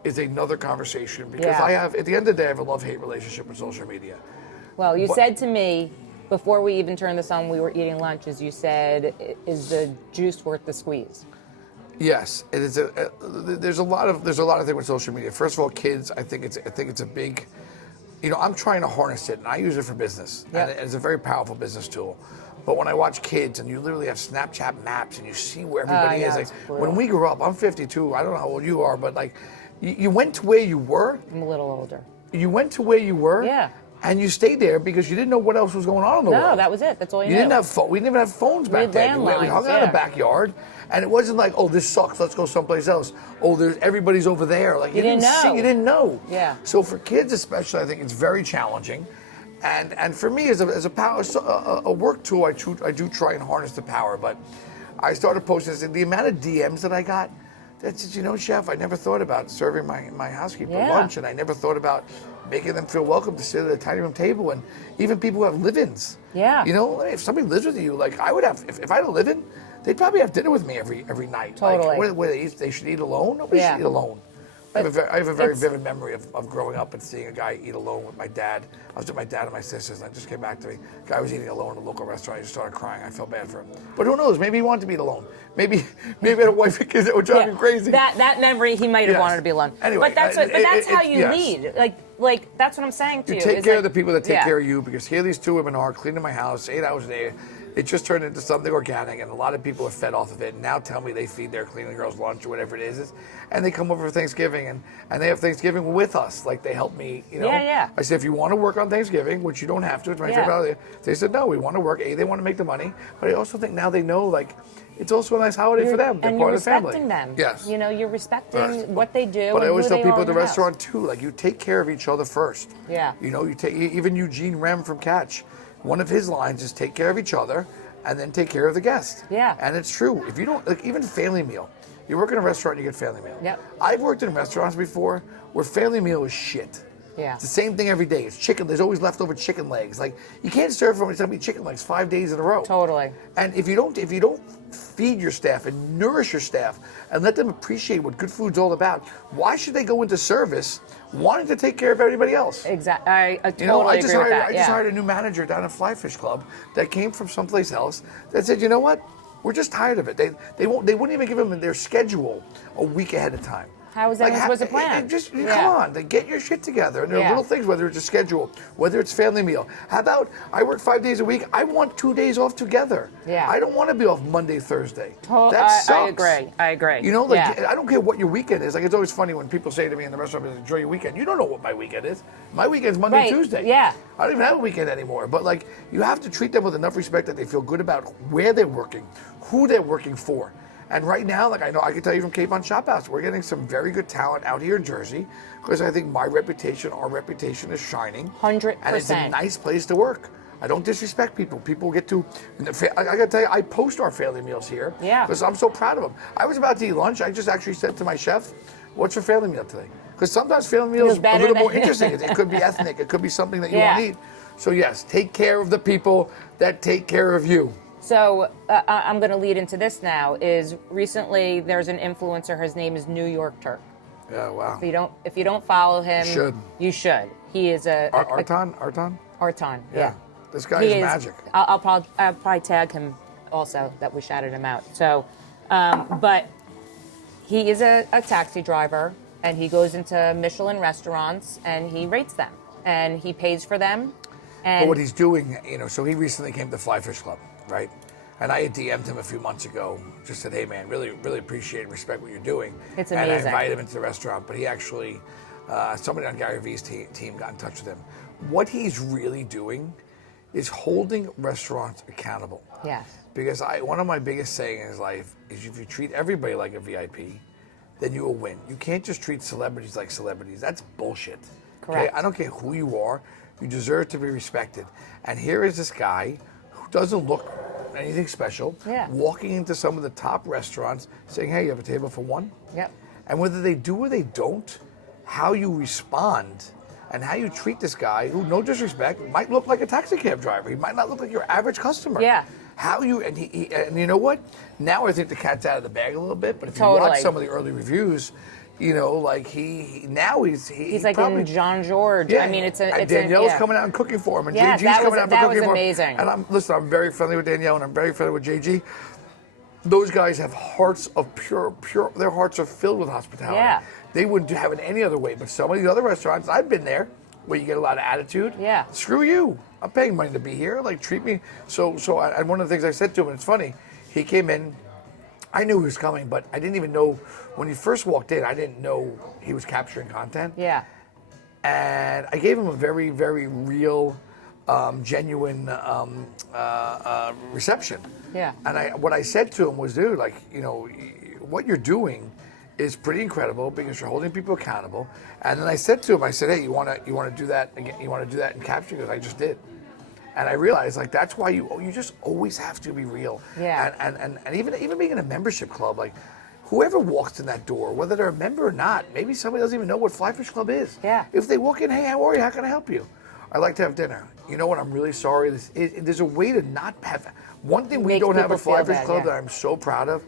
is another conversation because at the end of the day, I have a love-hate relationship with social media. Well, you said to me, before we even turned this on, we were eating lunch, as you said, is the juice worth the squeeze? Yes, it is. There's a lot of things with social media. First of all, kids, I think it's a big. I'm trying to harness it, and I use it for business, and it's a very powerful business tool. But when I watch kids, and you literally have Snapchat maps, and you see where everybody is. Like when we grew up, I'm 52. I don't know how old you are, but like, you went to where you were. I'm a little older. You went to where you were. Yeah. And you stayed there because you didn't know what else was going on in the world. No, that was it. That's all you knew. Didn't have we didn't even have phones back then. We hung out in the backyard, and it wasn't like, oh, this sucks, let's go someplace else. Oh, everybody's over there. Like you didn't know. You didn't know. Yeah. So for kids especially, I think it's very challenging, and for me as a power a work tool, I do try and harness the power. But I started posting this, and the amount of DMs that I got. That said, Chef, I never thought about serving my housekeeper lunch, and I never thought about making them feel welcome to sit at a tiny room table, and even people who have live-ins. Yeah. If somebody lives with you, like I would have, if I had a live-in, they'd probably have dinner with me every night. Totally. Like, where they should eat alone? Nobody should eat alone. I have a very vivid memory of growing up and seeing a guy eat alone with my dad. I was with my dad and my sisters, and I just came back to me. Guy was eating alone in a local restaurant. I just started crying. I felt bad for him. But who knows? Maybe he wanted to be alone. Maybe he had a wife and kids that were driving him crazy. That memory, he might have wanted to be alone. Anyway, but that's how you lead. Like that's what I'm saying to you. You take care of the people that take care of you, because here these two women are cleaning my house 8 hours a day. It just turned into something organic, and a lot of people are fed off of it. And now tell me they feed their cleaning girls lunch or whatever it is, and they come over for Thanksgiving, and they have Thanksgiving with us. Like, they help me, Yeah. I said, if you want to work on Thanksgiving, which you don't have to, it's my favorite holiday. They said, no, we want to work. They want to make the money. But I also think now they know, like, it's also a nice holiday for them. They're and part you're of the family. respecting them. Yes. You're respecting what they do. But I always tell people at the house. restaurant, too, like, you take care of each other first. Yeah. You take, even Eugene Rem from Catch, one of his lines is take care of each other and then take care of the guest. Yeah. And it's true. If you don't, like, even family meal, you work in a restaurant and you get family meal. Yep. I've worked in restaurants before where family meal is shit. Yeah. It's the same thing every day. It's chicken. There's always leftover chicken legs. Like, you can't serve somebody chicken legs 5 days in a row. Totally. And if you don't feed your staff and nourish your staff and let them appreciate what good food's all about, why should they go into service wanting to take care of everybody else? Exactly. I totally agree with that. I just hired a new manager down at Fly Fish Club that came from someplace else that said, you know what? We're just tired of it. They wouldn't even give them their schedule a week ahead of time. How is that supposed to plan? Come on, get your shit together. And there are little things, whether it's a schedule, whether it's family meal. How about I work 5 days a week? I want 2 days off together. Yeah. I don't want to be off Monday, Thursday. That sucks. I agree. I don't care what your weekend is. Like, it's always funny when people say to me in the restaurant, enjoy your weekend. You don't know what my weekend is. My weekend's Monday, Tuesday. Yeah. I don't even have a weekend anymore. But, like, you have to treat them with enough respect that they feel good about where they're working, who they're working for. And right now, like, I know I can tell you from Capon Shop House, we're getting some very good talent out here in Jersey, because I think our reputation is shining. 100%. And it's a nice place to work. I don't disrespect people. People get to, I got to tell you, I post our family meals here. Yeah. Because I'm so proud of them. I was about to eat lunch. I just actually said to my chef, what's your family meal today? Because sometimes family meals are a little more interesting. It could be ethnic. It could be something that you want to eat. So yes, take care of the people that take care of you. So I'm going to lead into this now. Is recently there's an influencer. His name is New York Turk. Yeah, wow. If you don't follow him, You should. You should. He is Artan. Artan. Yeah. This guy He is magic. I'll probably tag him also that we shouted him out. So, but he is a taxi driver, and he goes into Michelin restaurants and he rates them and he pays for them. And But what he's doing, so he recently came to Fly Fish Club, right? And I had DM'd him a few months ago, just said, hey man, really, really appreciate and respect what you're doing. It's And amazing. I invited him into the restaurant, but he actually, somebody on Gary Vee's team got in touch with him. What he's really doing is holding restaurants accountable. yes, Because one of my biggest sayings in his life is if you treat everybody like a VIP, then you will win. You can't just treat celebrities like celebrities. That's bullshit. Correct. Okay? I don't care who you are. You deserve to be respected. And here is this guy who doesn't look anything special, Yeah. walking into some of the top restaurants saying, hey, you have a table for one? yep, And whether they do or they don't, how you respond and how you treat this guy, who, no disrespect, might look like a taxi cab driver. He might not look like your average customer. Yeah. How you, and you know what? Now I think the cat's out of the bag a little bit, but if you Totally. watch some of the early reviews, like he's like probably, in John George. yeah, I mean, it's and Danielle's yeah. coming out and cooking for him, and Yes, JG's that coming was- out and that cooking was for him. amazing. And I'm very friendly with Danielle, and I'm very friendly with JG. Those guys have hearts of pure. Their hearts are filled with hospitality. Yeah. They wouldn't have it any other way. But some of these other restaurants, I've been there, where you get a lot of attitude. Yeah. Screw you. I'm paying money to be here. Like, treat me. And one of the things I said to him, and it's funny, he came in. I knew he was coming, but I didn't even know when he first walked in. I didn't know he was capturing content. Yeah, And I gave him a very, very real, genuine reception. Yeah. And what I said to him was, dude, like, what you're doing is pretty incredible because you're holding people accountable. And then I said to him, I said, hey, you want to do that again? You want to do that in capture? Because I just did. And I realized, like, that's why you just always have to be real. Yeah. And even being in a membership club, like, whoever walks in that door, whether they're a member or not, maybe somebody doesn't even know what Fly Fish Club is. Yeah. If they walk in, hey, how are you? How can I help you? I'd like to have dinner. You know what? I'm really sorry. There's a way to not have. One thing we Makes don't have at people Fly feel Fish bad, Club yeah. that I'm so proud of.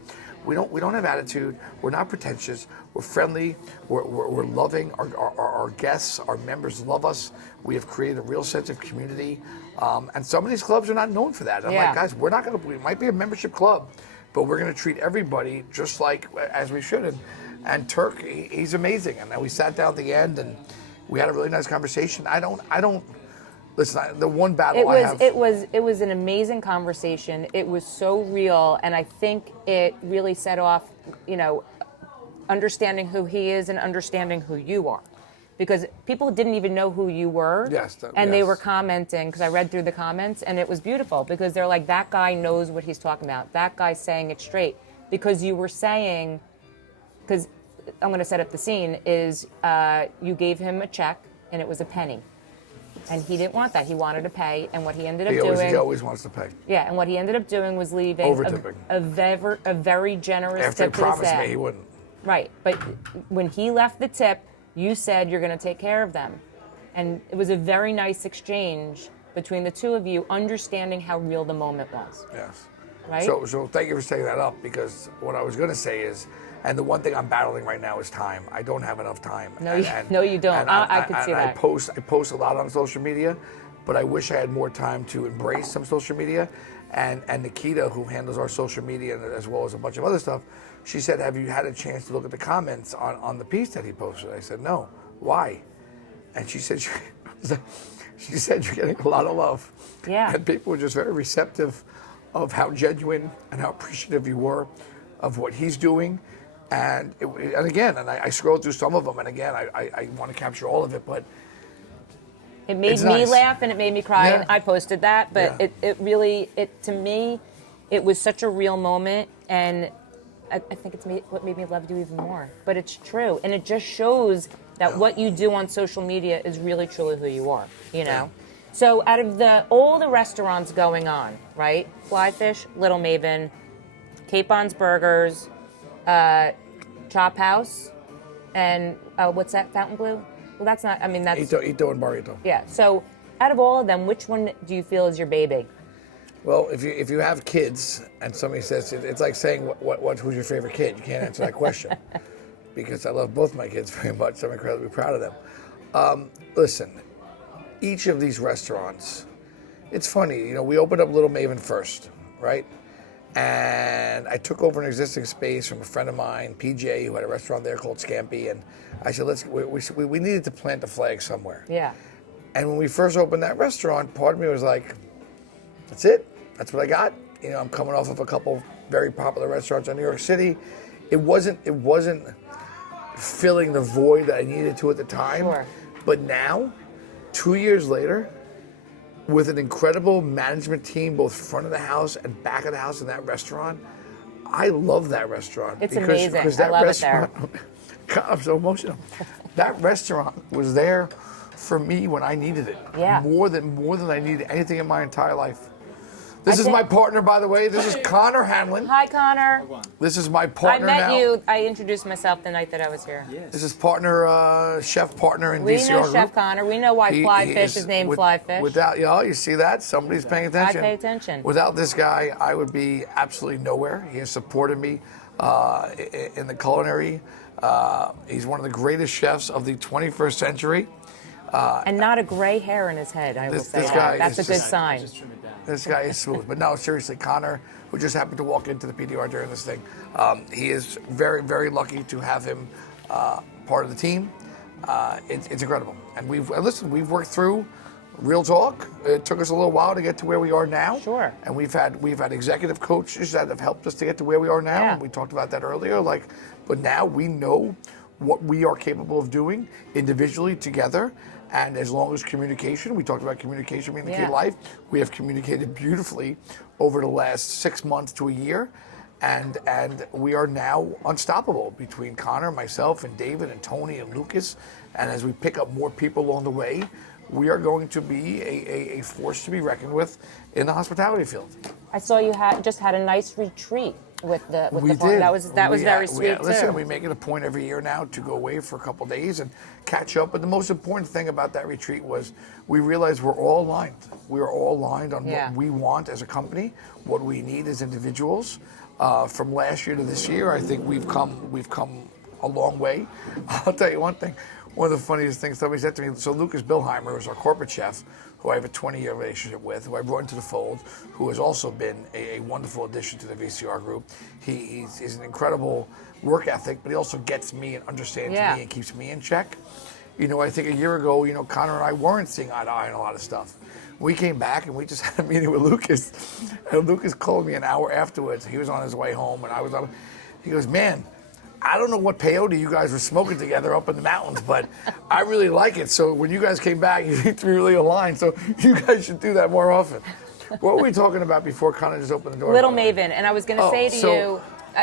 We don't have attitude. We're not pretentious. We're friendly. We're loving. Our guests, our members love us. We have created a real sense of community. And some of these clubs are not known for that. I'm Yeah. like, guys, we're not going to. We might be a membership club, but we're going to treat everybody just like as we should. And Turk, he's amazing. And then we sat down at the end and we had a really nice conversation. I don't. Listen, the one battle I have. It was an amazing conversation. It was so real, and I think it really set off, understanding who he is and understanding who you are, because people didn't even know who you were. Yes, and they yes. were commenting, because I read through the comments, and it was beautiful because they're like, that guy knows what he's talking about. That guy's saying it straight, because you were saying, because I'm going to set up the scene, is you gave him a check and it was a penny. And he didn't want that. He wanted to pay, and what he ended up doing. He always wants to pay. Yeah, and what he ended up doing was leaving Over-tipping. a very generous After he tip to the promised staff. me he wouldn't. Right, but when he left the tip, you said you're going to take care of them. And it was a very nice exchange between the two of you, understanding how real the moment was. Yes. Right? So thank you for saying that up, because what I was going to say is, and the one thing I'm battling right now is time. I don't have enough time. No, no, you don't. I could see that. I post a lot on social media, but I wish I had more time to embrace some social media. And Nikita, who handles our social media as well as a bunch of other stuff, she said, have you had a chance to look at the comments on the piece that he posted? I said, no. Why? And she said, she said, you're getting a lot of love. Yeah. And people were just very receptive of how genuine and how appreciative you were of what he's doing. And again, I scrolled through some of them, and again, I want to capture all of it, but it made it's me nice. laugh and it made me cry, Yeah. and I posted that, but Yeah. it really, to me, it was such a real moment, and I think it's what made me love you even more. But it's true, and it just shows that what you do on social media is really truly who you are, Yeah. So out of all the restaurants going on, right? Fly Fish, Little Maven, Capon's Burgers, Chop House, and what's that, Fountain Blue? Well, that's not, that's... Ito and Barrito. Yeah, so out of all of them, which one do you feel is your baby? Well, if you have kids and somebody says, it's like saying who's your favorite kid? You can't answer that question because I love both my kids very much. I'm incredibly proud of them. Listen, each of these restaurants It's funny, we opened up Little Maven first, right? And I took over an existing space from a friend of mine, PJ, who had a restaurant there called Scampy, and I said, we needed to plant a flag somewhere. Yeah. And when we first opened that restaurant, part of me was like, that's it. That's what I got. I'm coming off of a couple very popular restaurants in New York City. It wasn't filling the void that I needed to at the time. Sure. But now, 2 years later, with an incredible management team, both front of the house and back of the house in that restaurant, I love that restaurant. It's amazing. Because I that love restaurant, it there. God, I'm so emotional. That restaurant was there for me when I needed it. Yeah. More than I needed anything in my entire life. This is think- my partner, by the way. This is Connor Hanlon. Hi, Connor. This is my I partner met now. you. I introduced myself the night that I was here. This is partner, chef partner in We VCR know Group. Chef Connor. We know why Fly He Fish is named with- Fly Fish. Without, you see that? Somebody's paying attention. I pay attention. Without this guy, I would be absolutely nowhere. He has supported me in the culinary. He's one of the greatest chefs of the 21st century. And not a gray hair in his head, I will say this that. guy That's a is good just- sign. This guy is smooth. But no, seriously, Connor, who just happened to walk into the PDR during this thing, he is very, very lucky to have him part of the team. It's incredible. And we've worked through real talk. It took us a little while to get to where we are now. Sure. And we've had executive coaches that have helped us to get to where we are now. Yeah. And we talked about that earlier. But now we know what we are capable of doing individually together. And as long as communication, we talked about communication being the key to life. We have communicated beautifully over the last 6 months to a year. And we are now unstoppable between Connor, myself, and David, and Tony, and Lucas. And as we pick up more people along the way, we are going to be a force to be reckoned with in the hospitality field. I saw you just had a nice retreat with the We farm. did. That was very sweet too. Listen, we make it a point every year now to go away for a couple of days and catch up. But the most important thing about that retreat was we realized we're all aligned. We are all aligned on what we want as a company, what we need as individuals. From last year to this year, I think we've come a long way. I'll tell you one thing. One of the funniest things somebody said to me, so Lucas Billheimer was our corporate chef, who I have a 20-year relationship with, who I brought into the fold, who has also been a wonderful addition to the VCR group. He's an incredible work ethic, but he also gets me and understands me and keeps me in check. I think a year ago, Connor and I weren't seeing eye to eye on a lot of stuff. We came back and we just had a meeting with Lucas, and Lucas called me an hour afterwards. He was on his way home, and I was on. He goes, man, I don't know what peyote you guys were smoking together up in the mountains, but I really like it. So when you guys came back, you seem to be really aligned. So you guys should do that more often. What were we talking about before Connor just opened the door? Little Maven, and I was going to say to you,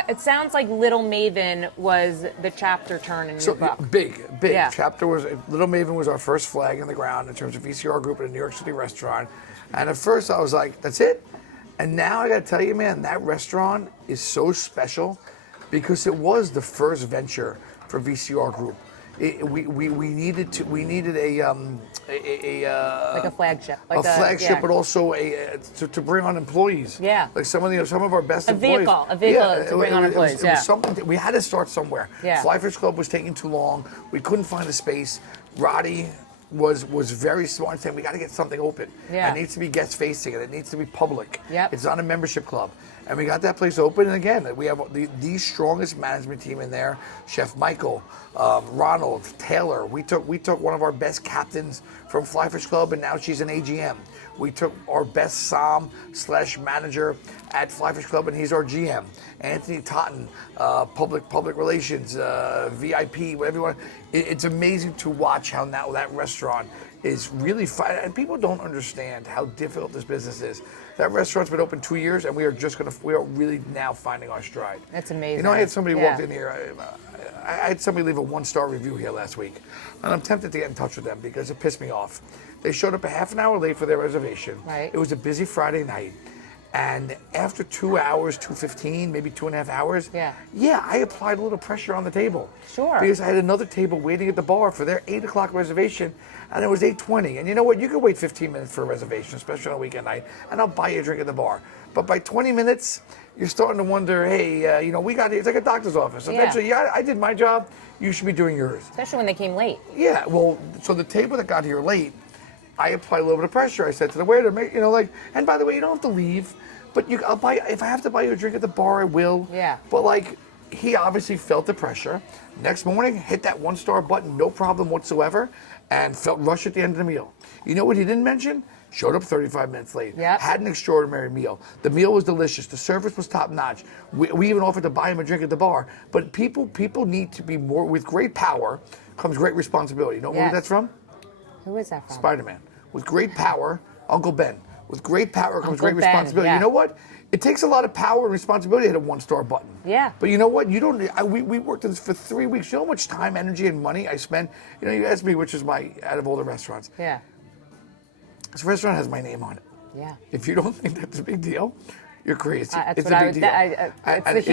it sounds like Little Maven was the chapter turn in your book. Big. Yeah. Little Maven was our first flag in the ground in terms of VCR group at a New York City restaurant. And at first I was like, that's it? And now I got to tell you, man, that restaurant is so special because it was the first venture for VCR group. We needed a Like a flagship. Like a flagship, but also to bring on employees. Yeah. Like some of our best A employees. vehicle to bring on employees. It was something we had to start somewhere. Yeah. Fly Fish Club was taking too long. We couldn't find a space. Roddy was very smart and saying we got to get something open. Yeah. It needs to be guest facing and it needs to be public. Yep. It's not a membership club. And we got that place open, and again, we have the strongest management team in there. Chef Michael, Ronald, Taylor. We took one of our best captains from Fly Fish Club, and now she's an AGM. We took our best SOM/manager at Fly Fish Club, and he's our GM. Anthony Totten, public relations, VIP, whatever you want. It's amazing to watch how now that restaurant is really fun, and people don't understand how difficult this business is. That restaurant's been open 2 years, and we are really now finding our stride. That's amazing. I had somebody walked in here. I had somebody leave a 1-star review here last week, and I'm tempted to get in touch with them because it pissed me off. They showed up a half an hour late for their reservation. Right. It was a busy Friday night. And after 2 hours, 2:15, maybe 2.5 hours, I applied a little pressure on the table. Sure. Because I had another table waiting at the bar for their 8 o'clock reservation, and it was 8:20. And you know what? You can wait 15 minutes for a reservation, especially on a weekend night, and I'll buy you a drink at the bar. But by 20 minutes, you're starting to wonder, hey, we got it's like a doctor's office. Eventually, I did my job. You should be doing yours. Especially when they came late. Yeah, well, so the table that got here late, I apply a little bit of pressure. I said to the waiter, and by the way, you don't have to leave, but I'll buy, if I have to buy you a drink at the bar, I will. Yeah. But like, he obviously felt the pressure. Next morning, hit that 1-star button, no problem whatsoever, and felt rushed at the end of the meal. You know what he didn't mention? Showed up 35 minutes late. Yep. Had an extraordinary meal. The meal was delicious. The service was top notch. We even offered to buy him a drink at the bar. But people need to be more, with great power comes great responsibility. You know what movie that's from? Who is that from? Spider-Man. With great power, Uncle Ben. With great power comes Uncle great Ben, responsibility. yeah. You know what? It takes a lot of power and responsibility to hit a 1-star button. Yeah. But you know what? You don't. We worked on this for 3 weeks. You know how much time, energy, and money I spent? You asked me which is out of all the restaurants. Yeah. This restaurant has my name on it. Yeah. If you don't think that's a big deal, you're crazy. That's It's what a I big would- deal. it's the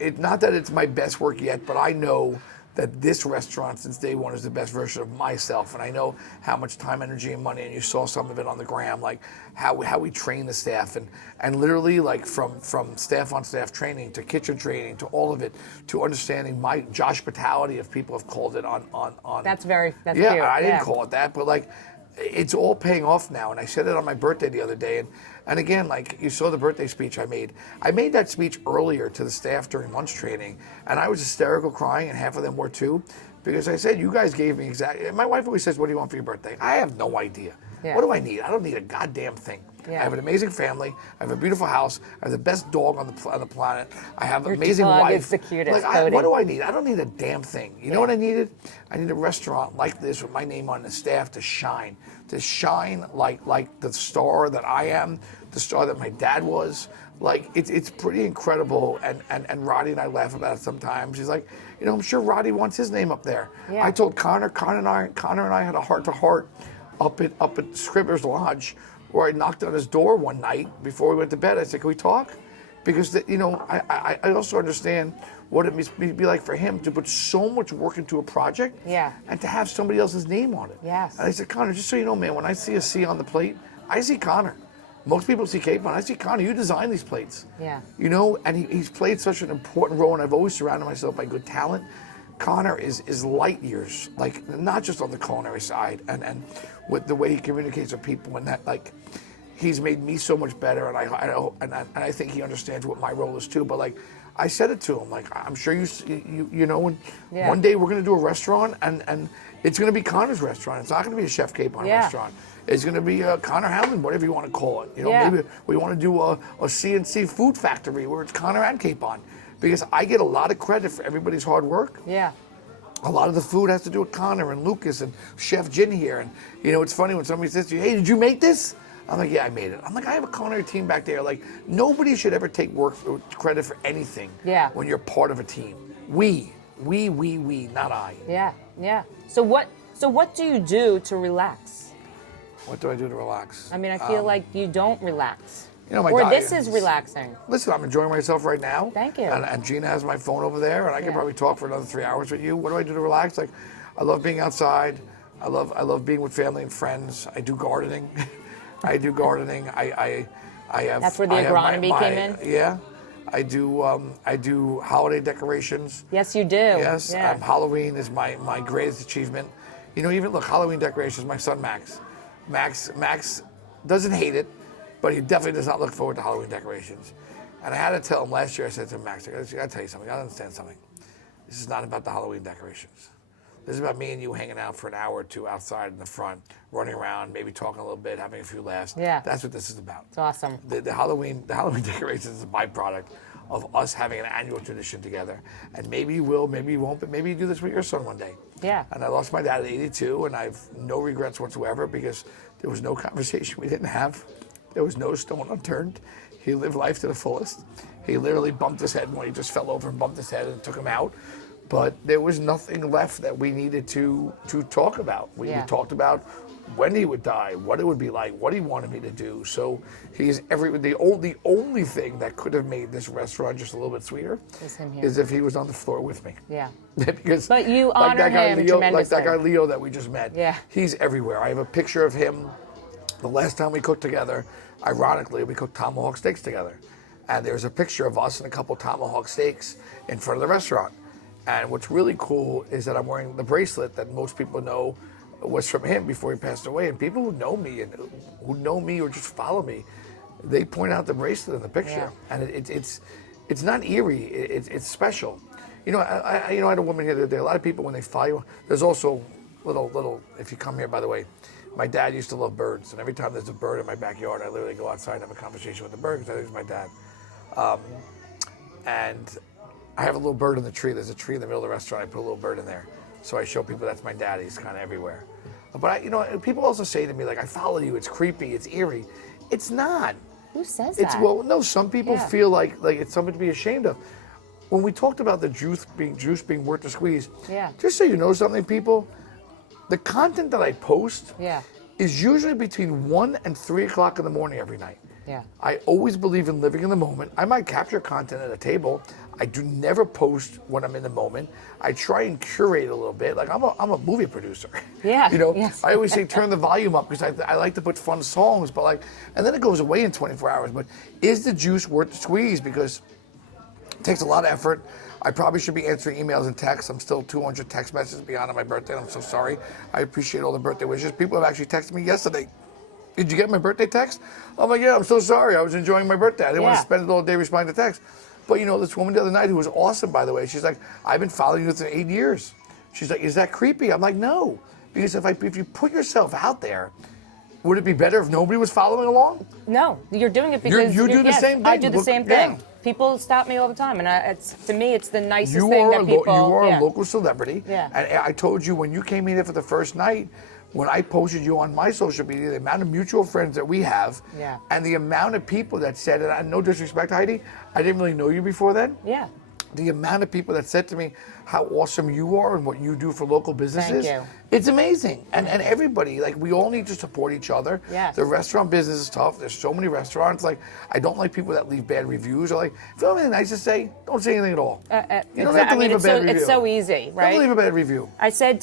hugest. Not that it's my best work yet, but I know that this restaurant since day one is the best version of myself, and I know how much time, energy, and money. And you saw some of it on the gram, like how we train the staff, and literally like from staff on staff training to kitchen training to all of it to understanding my Josh hospitality, if people have called it on. That's cute. I didn't call it that, but like. It's all paying off now, and I said it on my birthday the other day, and again, like you saw the birthday speech I made. I made that speech earlier to the staff during lunch training, and I was hysterical crying, and half of them were too, because I said, you guys gave me exactly. My wife always says, what do you want for your birthday? I have no idea. Yeah. What do I need? I don't need a goddamn thing. Yeah. I have an amazing family. I have a beautiful house. I have the best dog on the planet. I have an Your amazing dog wife. is the cutest, What Cody. do I need? I don't need a damn thing. You know what I needed? I need a restaurant like this with my name on the staff to shine like the star that I am, the star that my dad was. Like it's pretty incredible, and Roddy and I laugh about it sometimes. He's like, I'm sure Roddy wants his name up there. Yeah. I told Connor and I had a heart-to-heart up at Scribner's Lodge, where I knocked on his door one night before we went to bed. I said, can we talk? Because I also understand what it must be like for him to put so much work into a project, and to have somebody else's name on it. Yes. And I said, Connor, just so you know, man, when I see a C on the plate, I see Connor. Most people see Capon. I see Connor. You design these plates. Yeah. And he's played such an important role, and I've always surrounded myself by good talent. Connor is light years, like not just on the culinary side, and with the way he communicates with people, and that like he's made me so much better, and I think he understands what my role is too. But like I said it to him, like I'm sure one day we're gonna do a restaurant, and it's gonna be Connor's restaurant. It's not gonna be a Chef Capon restaurant. It's gonna be Connor Howland, whatever you want to call it. Maybe we want to do a CNC food factory where it's Connor and Capon. Because I get a lot of credit for everybody's hard work. Yeah. A lot of the food has to do with Connor and Lucas and Chef Jin here. And, it's funny when somebody says to you, hey, did you make this? I'm like, yeah, I made it. I'm like, I have a culinary team back there. Like, nobody should ever take credit for anything when you're part of a team. We, not I. Yeah. So what do you do to relax? What do I do to relax? I mean, I feel like you don't relax. My or diet, this is relaxing. Listen, I'm enjoying myself right now. Thank you. And Gina has my phone over there, and I can probably talk for another 3 hours with you. What do I do to relax? Like, I love being outside. I love being with family and friends. I do gardening. I have. That's where the agronomy came in. Yeah, I do holiday decorations. Yes, you do. Yes, Yeah. Halloween is my greatest achievement. Even look, Halloween decorations. My son Max doesn't hate it. But he definitely does not look forward to Halloween decorations. And I had to tell him last year, I said to him, Max, I got to tell you something. I gotta understand something. This is not about the Halloween decorations. This is about me and you hanging out for an hour or two outside in the front, running around, maybe talking a little bit, having a few laughs. Yeah. That's what this is about. It's awesome. The Halloween decorations is a byproduct of us having an annual tradition together. And maybe you will, maybe you won't, but maybe you do this with your son one day. Yeah. And I lost my dad at 82, and I have no regrets whatsoever because there was no conversation we didn't have. There was no stone unturned. He lived life to the fullest. He literally bumped his head when he just fell over and bumped his head and took him out. But there was nothing left that we needed to talk about. We talked about when he would die, what it would be like, what he wanted me to do. So he's the only thing that could have made this restaurant just a little bit sweeter is if he was on the floor with me. Yeah. Because but you honor him tremendously. Like that guy Leo that we just met. Yeah. He's everywhere. I have a picture of him. The last time we cooked together, ironically, we cooked tomahawk steaks together. And there's a picture of us and a couple tomahawk steaks in front of the restaurant. And what's really cool is that I'm wearing the bracelet that most people know was from him before he passed away. And people who know me or just follow me, they point out the bracelet in the picture, and it's not eerie. It's special. You know, I had a woman here the other day. A lot of people when they follow, there's also little. If you come here, by the way, my dad used to love birds, and every time there's a bird in my backyard, I literally go outside and have a conversation with the bird because I think it's my dad. And I have a little bird in the tree. There's a tree in the middle of the restaurant. I put a little bird in there, so I show people that's my dad. He's kind of everywhere. But people also say to me like, I follow you. It's creepy. It's eerie. It's not. Who says It's that? well, no. Some people feel like it's something to be ashamed of. When we talked about the juice being worth the squeeze, just so you know something, people, the content that I post is usually between 1 and 3 o'clock in the morning every night. Yeah. I always believe in living in the moment. I might capture content at a table. I do never post when I'm in the moment. I try and curate a little bit. Like I'm a movie producer. Yeah. Yes. I always say turn the volume up because I like to put fun songs, but and then it goes away in 24 hours. But is the juice worth the squeeze? Because it takes a lot of effort. I probably should be answering emails and texts. I'm still 200 text messages beyond on my birthday. I'm so sorry. I appreciate all the birthday wishes. People have actually texted me yesterday. Did you get my birthday text? I'm like, yeah, I'm so sorry. I was enjoying my birthday. I didn't want to spend it all day responding to texts. But this woman the other night who was awesome, by the way, she's like, I've been following you for 8 years. She's like, is that creepy? I'm like, no. Because if you put yourself out there, would it be better if nobody was following along? No, you're doing it because you do the same thing. I do the same thing. Yeah. People stop me all the time, and to me, it's the nicest You thing are that people. You are a local celebrity. Yeah. And I told you when you came in here for the first night, when I posted you on my social media, the amount of mutual friends that we have, and the amount of people that said, and no disrespect, Heidi, I didn't really know you before then. Yeah. The amount of people that said to me how awesome you are and what you do for local businesses. Thank you. It's amazing. And everybody, we all need to support each other. Yes. The restaurant business is tough. There's so many restaurants. I don't like people that leave bad reviews. Or if you have anything nice to say, don't say anything at all. You don't have to leave a bad review. It's so easy, right? Don't leave a bad review. I said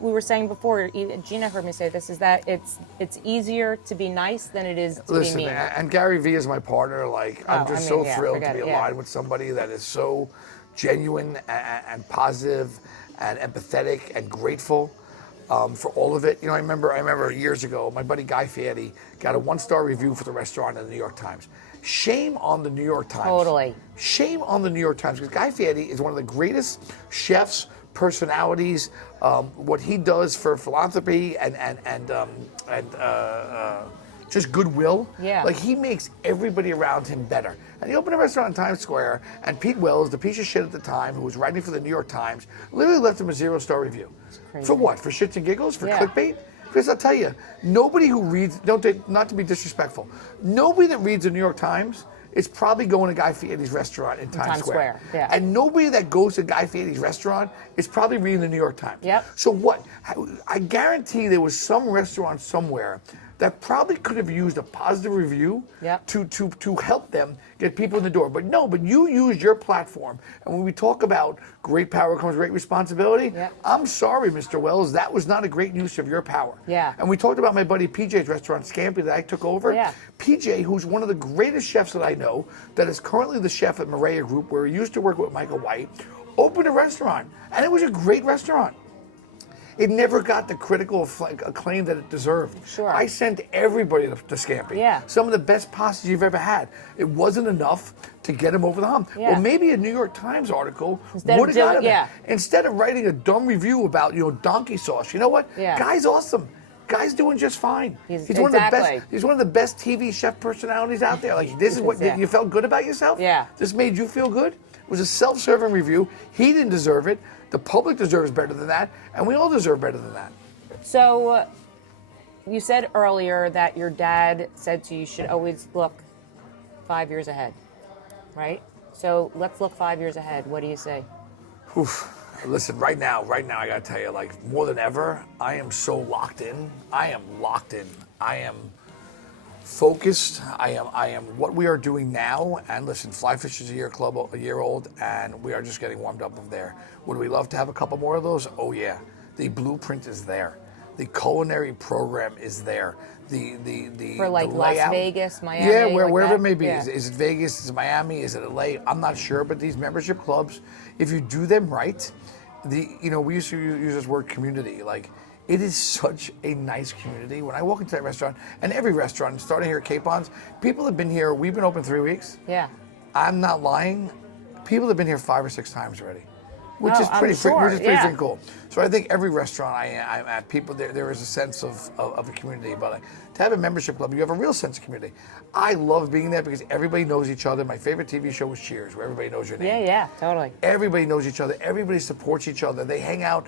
we were saying before, Gina heard me say this, is that it's easier to be nice than it is to be mean. And Gary Vee is my partner. I'm just so thrilled to be aligned with somebody that is so genuine and positive and empathetic and grateful for all of it. I remember years ago, my buddy Guy Fieri got a 1-star review for the restaurant in the New York Times. Shame on the New York Times. Totally. Shame on the New York Times, because Guy Fieri is one of the greatest chefs, personalities, what he does for philanthropy and just goodwill. Yeah. He makes everybody around him better. And he opened a restaurant in Times Square, and Pete Wells, the piece of shit at the time, who was writing for the New York Times, literally left him a 0-star review. For what? For shits and giggles? For clickbait? Because I'll tell you, nobody who reads, not to be disrespectful, nobody that reads the New York Times is probably going to Guy Fieri's restaurant in Times Square. Yeah. And nobody that goes to Guy Fieri's restaurant is probably reading the New York Times. Yep. So what? I guarantee there was some restaurant somewhere that probably could have used a positive review to help them get people in the door. But you used your platform. And when we talk about great power comes great responsibility, I'm sorry, Mr. Wells, that was not a great use of your power. Yeah. And we talked about my buddy PJ's restaurant, Scampi, that I took over. Yeah. PJ, who's one of the greatest chefs that I know, that is currently the chef at Maria Group, where he used to work with Michael White, opened a restaurant. And it was a great restaurant. It never got the critical acclaim that it deserved. Sure. I sent everybody to Scampi. Yeah. Some of the best pastas you've ever had. It wasn't enough to get him over the hump. Yeah. Well, maybe a New York Times article would have got him. Yeah. Instead of writing a dumb review about donkey sauce, you know what? Yeah. Guy's awesome. Guy's doing just fine. He's one of the best. He's one of the best TV chef personalities out there. This is what you felt good about yourself. Yeah. This made you feel good. It was a self-serving review. He didn't deserve it. The public deserves better than that, and we all deserve better than that. So, you said earlier that your dad said to you, you should always look 5 years ahead, right? So let's look 5 years ahead. What do you say? Oof. Listen, right now, I gotta tell you, more than ever, I am so locked in. I am locked in. I am focused. I am what we are doing now. And listen, Fly Fish is a year old, and we are just getting warmed up from there. Would we love to have a couple more of those? Oh yeah. The blueprint is there. The culinary program is there. For Las layout. Vegas, Miami. Yeah, wherever that? it may be. Yeah. Is it Vegas? Is it Miami? Is it LA? I'm not sure. But these membership clubs, if you do them right, we used to use this word community. It is such a nice community. When I walk into that restaurant, and every restaurant, starting here at Capon's, people have been here, we've been open 3 weeks. Yeah. I'm not lying. People have been here 5 or 6 times already, which Oh, is I'm pretty sure, which is pretty yeah. freaking cool. So I think every restaurant I'm at, people there is a sense of a community. But like, to have a membership club, you have a real sense of community. I love being there because everybody knows each other. My favorite TV show was Cheers, where everybody knows your name. Yeah, totally. Everybody knows each other. Everybody supports each other. They hang out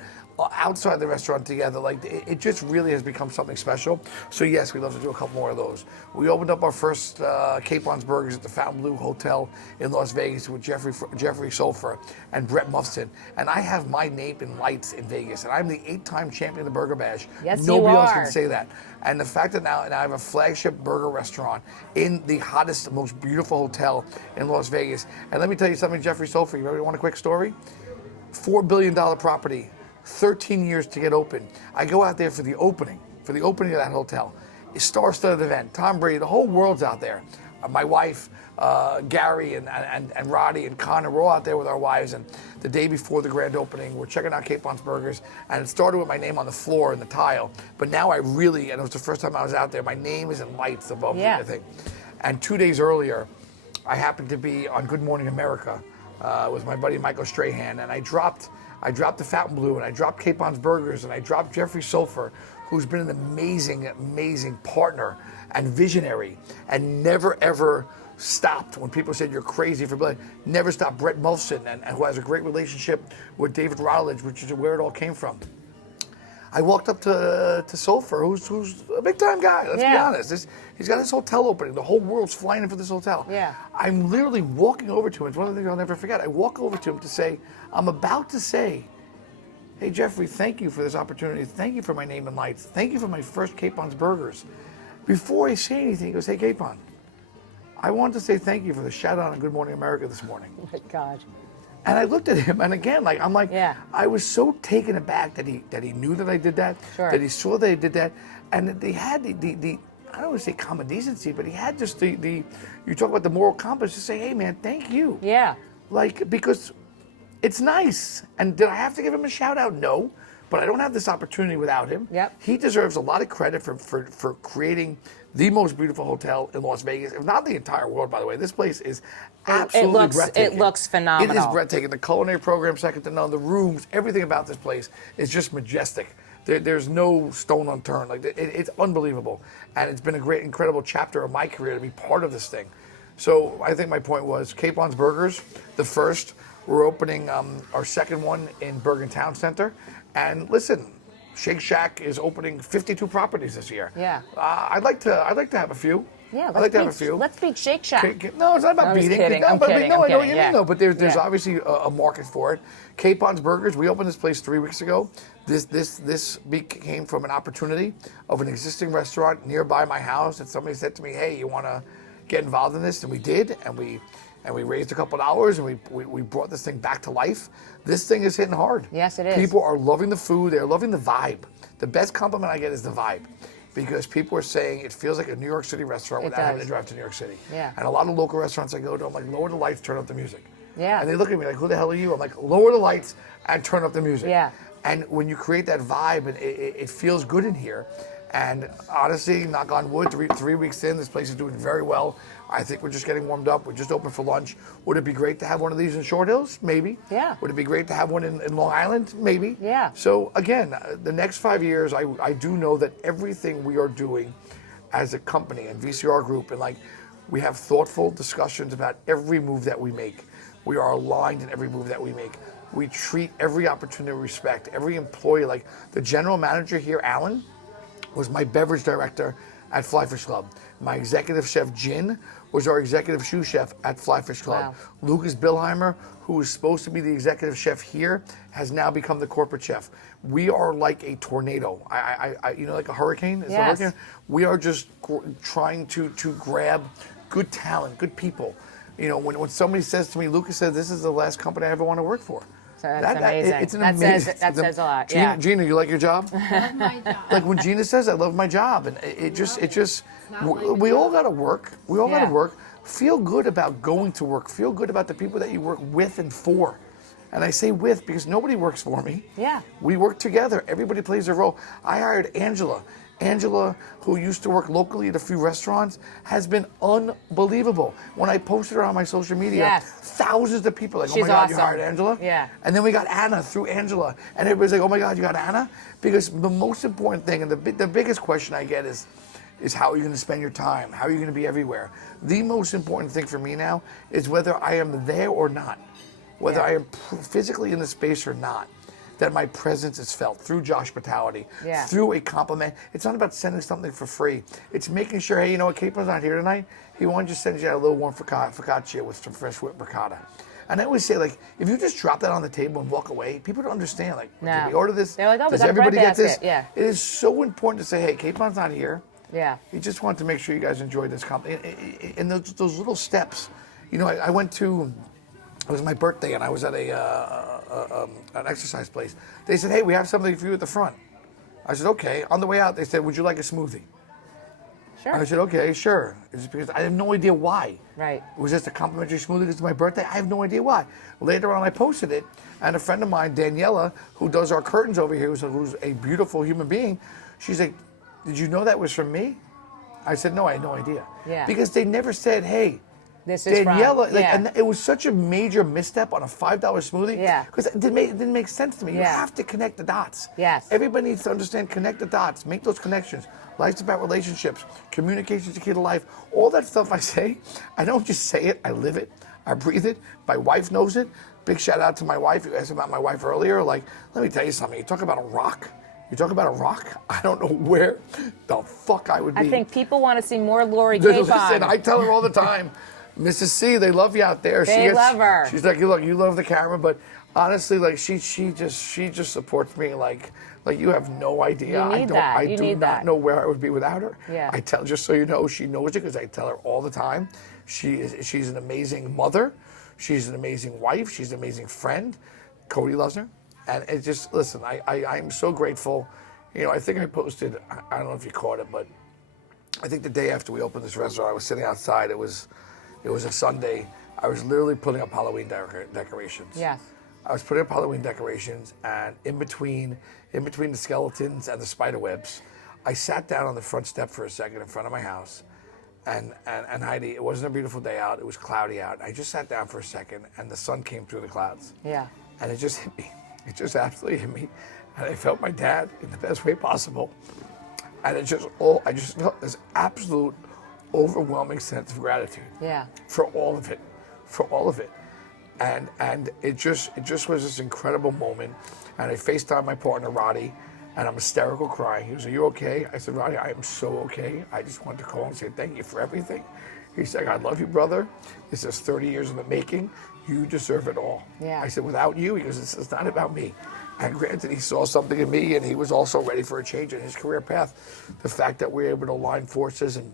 outside the restaurant together. Like, it just really has become something special. So yes, we love to do a couple more of those. We opened up our first Capon's Burgers at the Fontainebleau Hotel in Las Vegas with Jeffrey Sulfer and Brett Mufson. And I have my name in lights in Vegas. And I'm the 8-time champion of the Burger Bash. Yes, Nobody you else are. can say that. And the fact that now I have a flagship burger restaurant in the hottest, most beautiful hotel in Las Vegas. And let me tell you something, Jeffrey Sulfer, you want a quick story? $4 billion property, 13 years to get open. I go out there for the opening of that hotel. A star-studded event. Tom Brady, the whole world's out there. My wife, Gary, and Roddy and Connor, we're all out there with our wives. And the day before the grand opening, we're checking out Capon's Burgers. And it started with my name on the floor in the tile. But now and it was the first time I was out there, my name is in lights above the thing. And 2 days earlier, I happened to be on Good Morning America with my buddy Michael Strahan, and I dropped the Fontainebleau, and I dropped Capon's Burgers, and I dropped Jeffrey Sulfer, who's been an amazing partner and visionary, and never ever stopped when people said you're crazy for blood. Never stopped. Brett Mufson, and who has a great relationship with David Rowledge, which is where it all came from. I walked up to Sulfer, who's a big time guy. Let's be honest. He's got this hotel opening. The whole world's flying in for this hotel. Yeah. I'm literally walking over to him. It's one of the things I'll never forget. I walk over to him to say, I'm about to say, hey Jeffrey, thank you for this opportunity. Thank you for my name in lights. Thank you for my first Capon's Burgers. Before I say anything, he goes, hey Capon, I wanted to say thank you for the shout out on Good Morning America this morning. Oh my God. And I looked at him, and again, I was so taken aback that he knew that I did that, that he saw that I did that, and that they had the I don't want to say common decency, but he had just the you talk about the moral compass to say, hey man, thank you. Yeah. Like, because it's nice. And did I have to give him a shout out? No. But I don't have this opportunity without him. Yep. He deserves a lot of credit for creating the most beautiful hotel in Las Vegas, if not the entire world, by the way. This place is absolutely breathtaking. It looks phenomenal. It is breathtaking. The culinary program, second to none. The rooms, everything about this place is just majestic. There's no stone unturned. Like, it's unbelievable. And it's been a great, incredible chapter of my career to be part of this thing. So I think my point was Capon's Burgers, the first. We're opening our second one in Bergen Town Center. And listen, Shake Shack is opening 52 properties this year. Yeah. I'd like to have a few. Yeah, I'd like to have a few. Let's beat Shake Shack. No, it's not about I'm just beating. kidding. No, I'm but kidding. no, I'm I know what kidding. you mean, though. But there's Yeah. obviously a market for it. Capon's Burgers. We opened this place 3 weeks ago. This came from an opportunity of an existing restaurant nearby my house, and somebody said to me, "Hey, you want to get involved in this?" And we did, and we raised a couple dollars, and we brought this thing back to life. This thing is hitting hard. Yes, it is. People are loving the food. They're loving the vibe. The best compliment I get is the vibe, because people are saying it feels like a New York City restaurant without having to drive to New York City. Yeah. And a lot of local restaurants I go to, I'm like, lower the lights, turn up the music. Yeah. And they look at me like, who the hell are you? I'm like, lower the lights and turn up the music. Yeah. And when you create that vibe, it feels good in here. And honestly, knock on wood, three weeks in, this place is doing very well. I think we're just getting warmed up. We're just open for lunch. Would it be great to have one of these in Short Hills? Maybe. Yeah. Would it be great to have one in Long Island? Maybe. Yeah. So again, the next 5 years, I do know that everything we are doing as a company and VCR Group, and like, we have thoughtful discussions about every move that we make. We are aligned in every move that we make. We treat every opportunity with respect. Every employee, like the general manager here, Alan, was my beverage director at Fly Fish Club. My executive chef, Jin, was our executive sous chef at Fly Fish Club. Wow. Lucas Billheimer, who was supposed to be the executive chef here, has now become the corporate chef. We are like a tornado. Like a hurricane? Is Yes. a hurricane? We are just trying to grab good talent, good people. You know, when somebody says to me, Lucas said, this is the last company I ever want to work for. So that's amazing. It's an that amazing. says a lot. Gina, Yeah. Gina, you like your job? Love my job. Like when Gina says, "I love my job," and we all got to work. We all got to Yeah. work. Feel good about going to work. Feel good about the people that you work with and for. And I say with because nobody works for me. Yeah. We work together. Everybody plays a role. I hired Angela. Angela, who used to work locally at a few restaurants, has been unbelievable. When I posted her on my social media, Yes. thousands of people like, oh She's my God, you awesome. hired Angela? Yeah. And then we got Anna through Angela. And everybody's like, oh my God, you got Anna? Because the most important thing and the biggest question I get is how are you going to spend your time? How are you going to be everywhere? The most important thing for me now is whether I am there or not, whether I am physically in the space or not, that my presence is felt through Josh Hospitality, through a compliment. It's not about sending something for free. It's making sure, hey, you know what, Capon's not here tonight. He wanted to send you out a little warm focaccia with some fresh whipped ricotta. And I always say, like, if you just drop that on the table and walk away, people don't understand. Like, did we order this? They're like, oh, we does got a bread everybody get this? basket. Yeah. It is so important to say, hey, Capon's not here. Yeah. He just wanted to make sure you guys enjoyed this and those little steps. You know, I went to, it was my birthday, and I was at an exercise place. They said, hey, we have something for you at the front. I said, okay. On the way out, they said, would you like a smoothie? Sure. I said, okay, sure. It's because I have no idea why. Right. Was this a complimentary smoothie because it's my birthday? I have no idea why. Later on, I posted it, and a friend of mine, Daniela, who does our curtains over here, who's a beautiful human being, she's like, did you know that was from me? I said, no, I had no idea. Yeah. Because they never said, hey, This is Daniela, from, and it was such a major misstep on a $5 smoothie. Yeah. Because it didn't make sense to me. You Yeah. have to connect the dots. Yes. Everybody needs to understand, connect the dots, make those connections. Life's about relationships. Communication's the key to life. All that stuff I say, I don't just say it, I live it. I breathe it. My wife knows it. Big shout out to my wife. You asked about my wife earlier. Like, let me tell you something. You talk about a rock. You talk about a rock, I don't know where the fuck I would be. I think people want to see more Lori Listen, Capon. I tell her all the time, Mrs. C, they love you out there. They love her. She's like, look, you love the camera, but honestly, like she just supports me like you have no idea. You need that. I You do need not that. know where I would be without her. Yeah. I tell, just so you know, she knows it because I tell her all the time. She's an amazing mother. She's an amazing wife. She's an amazing friend. Cody loves her. And it's just, listen, I'm so grateful. You know, I think I posted, I don't know if you caught it, but I think the day after we opened this restaurant, I was sitting outside. It was a Sunday. I was literally putting up Halloween decorations. Yes. I was putting up Halloween decorations, and in between the skeletons and the spider webs, I sat down on the front step for a second in front of my house. And Heidi, it wasn't a beautiful day out. It was cloudy out. I just sat down for a second, and the sun came through the clouds. Yeah. And it just hit me. It just absolutely hit me. And I felt my dad in the best way possible. And I just felt this absolute overwhelming sense of gratitude. Yeah. For all of it. And it just was this incredible moment. And I FaceTimed my partner, Roddy, and I'm hysterical crying. He was like, you okay? I said, Roddy, I am so okay. I just wanted to call and say thank you for everything. He's like, I love you, brother. This is 30 years in the making. You deserve it all. Yeah. I said, without you, he goes, this is not about me. And granted, he saw something in me, and he was also ready for a change in his career path. The fact that we're able to align forces and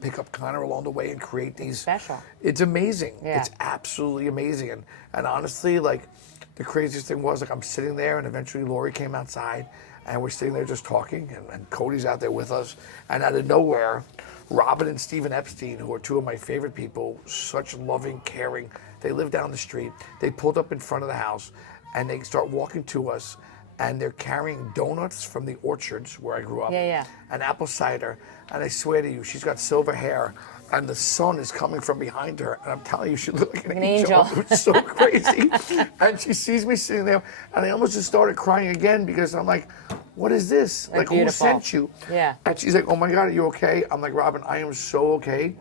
pick up Connor along the way and create these. Special. It's amazing. Yeah. It's absolutely amazing. And honestly, like, the craziest thing was, like, I'm sitting there, and eventually Lori came outside, and we're sitting there just talking, and Cody's out there with us. And out of nowhere, Robin and Stephen Epstein, who are two of my favorite people, such loving, caring, they live down the street. They pulled up in front of the house, and they start walking to us, and they're carrying donuts from the orchards where I grew up, and apple cider. And I swear to you, she's got silver hair, and the sun is coming from behind her. And I'm telling you, she looked like an angel. It was so crazy. And she sees me sitting there, and I almost just started crying again because I'm like, what is this? That's like, beautiful. Who sent you? Yeah. And she's like, oh my God, are you okay? I'm like, Robin, I am so okay.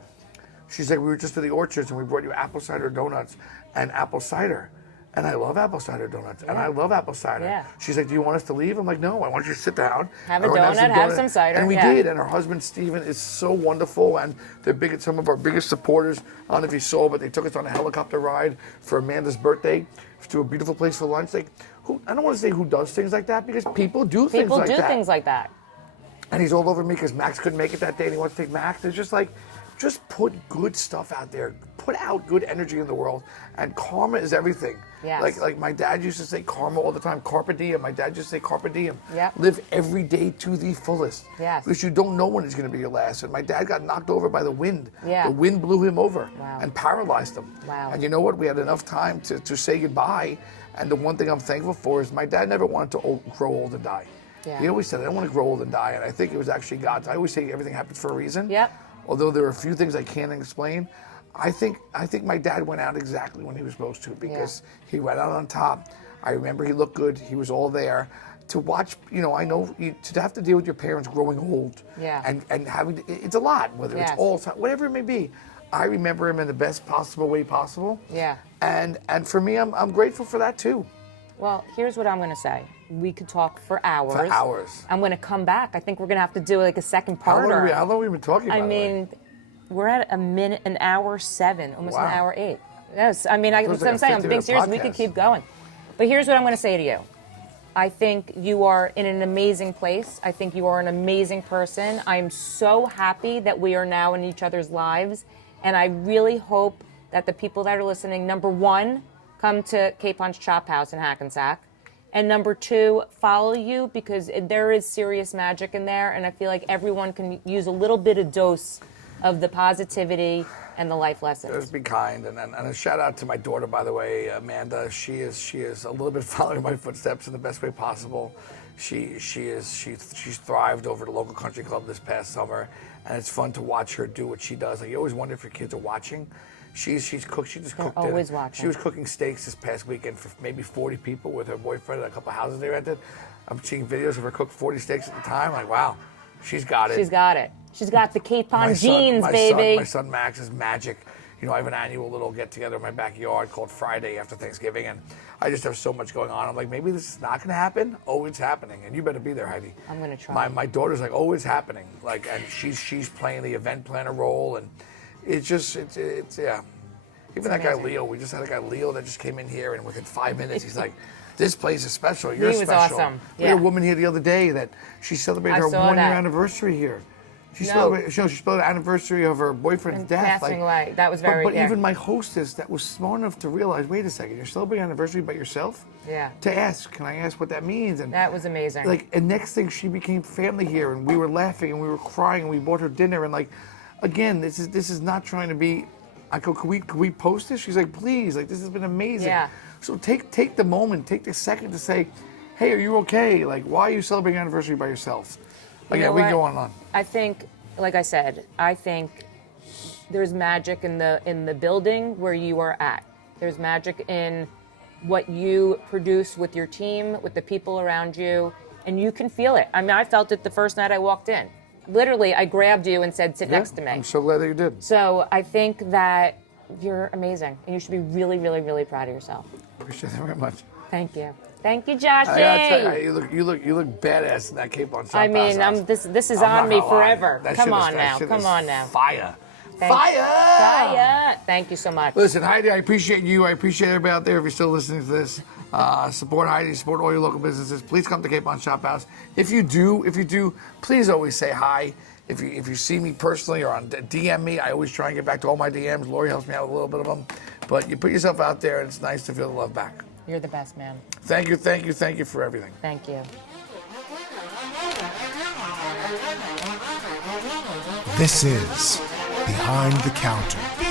She's like, we were just at the orchards, and we brought you apple cider donuts and apple cider. And I love apple cider donuts, and I love apple cider. Yeah. She's like, do you want us to leave? I'm like, no, I want you to sit down. Have a I want to donut, have some cider. And we did, and her husband, Steven, is so wonderful, and they're some of our biggest supporters. I don't know if you saw, but they took us on a helicopter ride for Amanda's birthday to a beautiful place for lunch. Like, I don't want to say who does things like that, because people do things like that. People do things like that. And he's all over me because Max couldn't make it that day, and he wants to take Max. It's just like, just put good stuff out there. Put out good energy in the world, and karma is everything. Yes. Like my dad used to say karma all the time. Carpe diem. My dad used to say carpe diem. Yep. Live every day to the fullest. Yes. Because you don't know when it's going to be your last. And my dad got knocked over by the wind. Yeah. The wind blew him over. Wow. And paralyzed him. Wow. And you know what? We had enough time to say goodbye. And the one thing I'm thankful for is my dad never wanted to grow old and die. Yeah. He always said, I don't want to grow old and die. And I think it was actually God's. I always say everything happens for a reason. Yep. Although there are a few things I can't explain. I think my dad went out exactly when he was supposed to, because he went out on top. I remember he looked good. He was all there. To watch, I know to have to deal with your parents growing old. Yeah. And having it's a lot, whether it's Alzheimer's, whatever it may be. I remember him in the best possible way possible. Yeah. And for me, I'm grateful for that too. Well, here's what I'm going to say. We could talk for hours. For hours. I'm going to come back. I think we're going to have to do like a second part. How long have we been talking about? I mean, we're at an hour 7, almost an hour 8. Yes, I mean, that's what I'm saying. I'm being serious. We could keep going. But here's what I'm going to say to you. I think you are in an amazing place. I think you are an amazing person. I'm so happy that we are now in each other's lives. And I really hope that the people that are listening, number 1, come to Capon's Chop House in Hackensack. And number 2, follow you, because there is serious magic in there. And I feel like everyone can use a little bit of dose of the positivity and the life lessons. Just be kind, and a shout out to my daughter, by the way, Amanda. She is a little bit following my footsteps in the best way possible. She's thrived over at the local country club this past summer, and it's fun to watch her do what she does. Like, you always wonder if your kids are watching. She's cooked. She just cooked. Always watching. She was cooking steaks this past weekend for maybe 40 people with her boyfriend at a couple of houses they rented. I'm seeing videos of her cook 40 steaks at the time. Like, wow, she's got it. She's got it. She's got the Capon genes, baby. My son Max is magic. I have an annual little get-together in my backyard called Friday after Thanksgiving, and I just have so much going on. I'm like, maybe this is not going to happen. Oh, it's happening, and you better be there, Heidi. I'm going to try. My daughter's like, oh, it's happening. Like, and she's playing the event planner role, and it's yeah. Even that guy Leo, we just had a guy Leo that just came in here, and within 5 minutes, he's like, this place is special. You're He was special. awesome. We had a woman here the other day that she celebrated her 1 year anniversary here. She celebrated the anniversary of her boyfriend's death. Passing away. That was very. But even my hostess that was smart enough to realize, wait a second, you're celebrating an anniversary by yourself? Yeah. To ask, can I ask what that means? And that was amazing. and next thing, she became family here, and we were laughing, and we were crying, and we bought her dinner, and again, this is not trying to be. I go, can we post this? She's like, please, this has been amazing. Yeah. So take the moment, take the second to say, hey, are you okay? Why are you celebrating an anniversary by yourself? We can go on and on. I think, like I said, there's magic in the building where you are at. There's magic in what you produce with your team, with the people around you, and you can feel it. I mean, I felt it the first night I walked in. Literally, I grabbed you and said, sit next to me. I'm so glad that you did. So I think that you're amazing, and you should be really, really, really proud of yourself. Appreciate it very much. Thank you. Thank you, Joshy. I gotta tell you look badass in that cape on. I mean, this is on me forever. Come on now. Fire. Fire. Thank you so much. Listen, Heidi, I appreciate you. I appreciate everybody out there if you're still listening to this. Support Heidi, support all your local businesses. Please come to Capon Shop House. If you do, please always say hi. If you see me personally or on DM me, I always try and get back to all my DMs. Lori helps me out with a little bit of them. But you put yourself out there, and it's nice to feel the love back. You're the best, man. Thank you for everything. Thank you. This is Behind the Counter.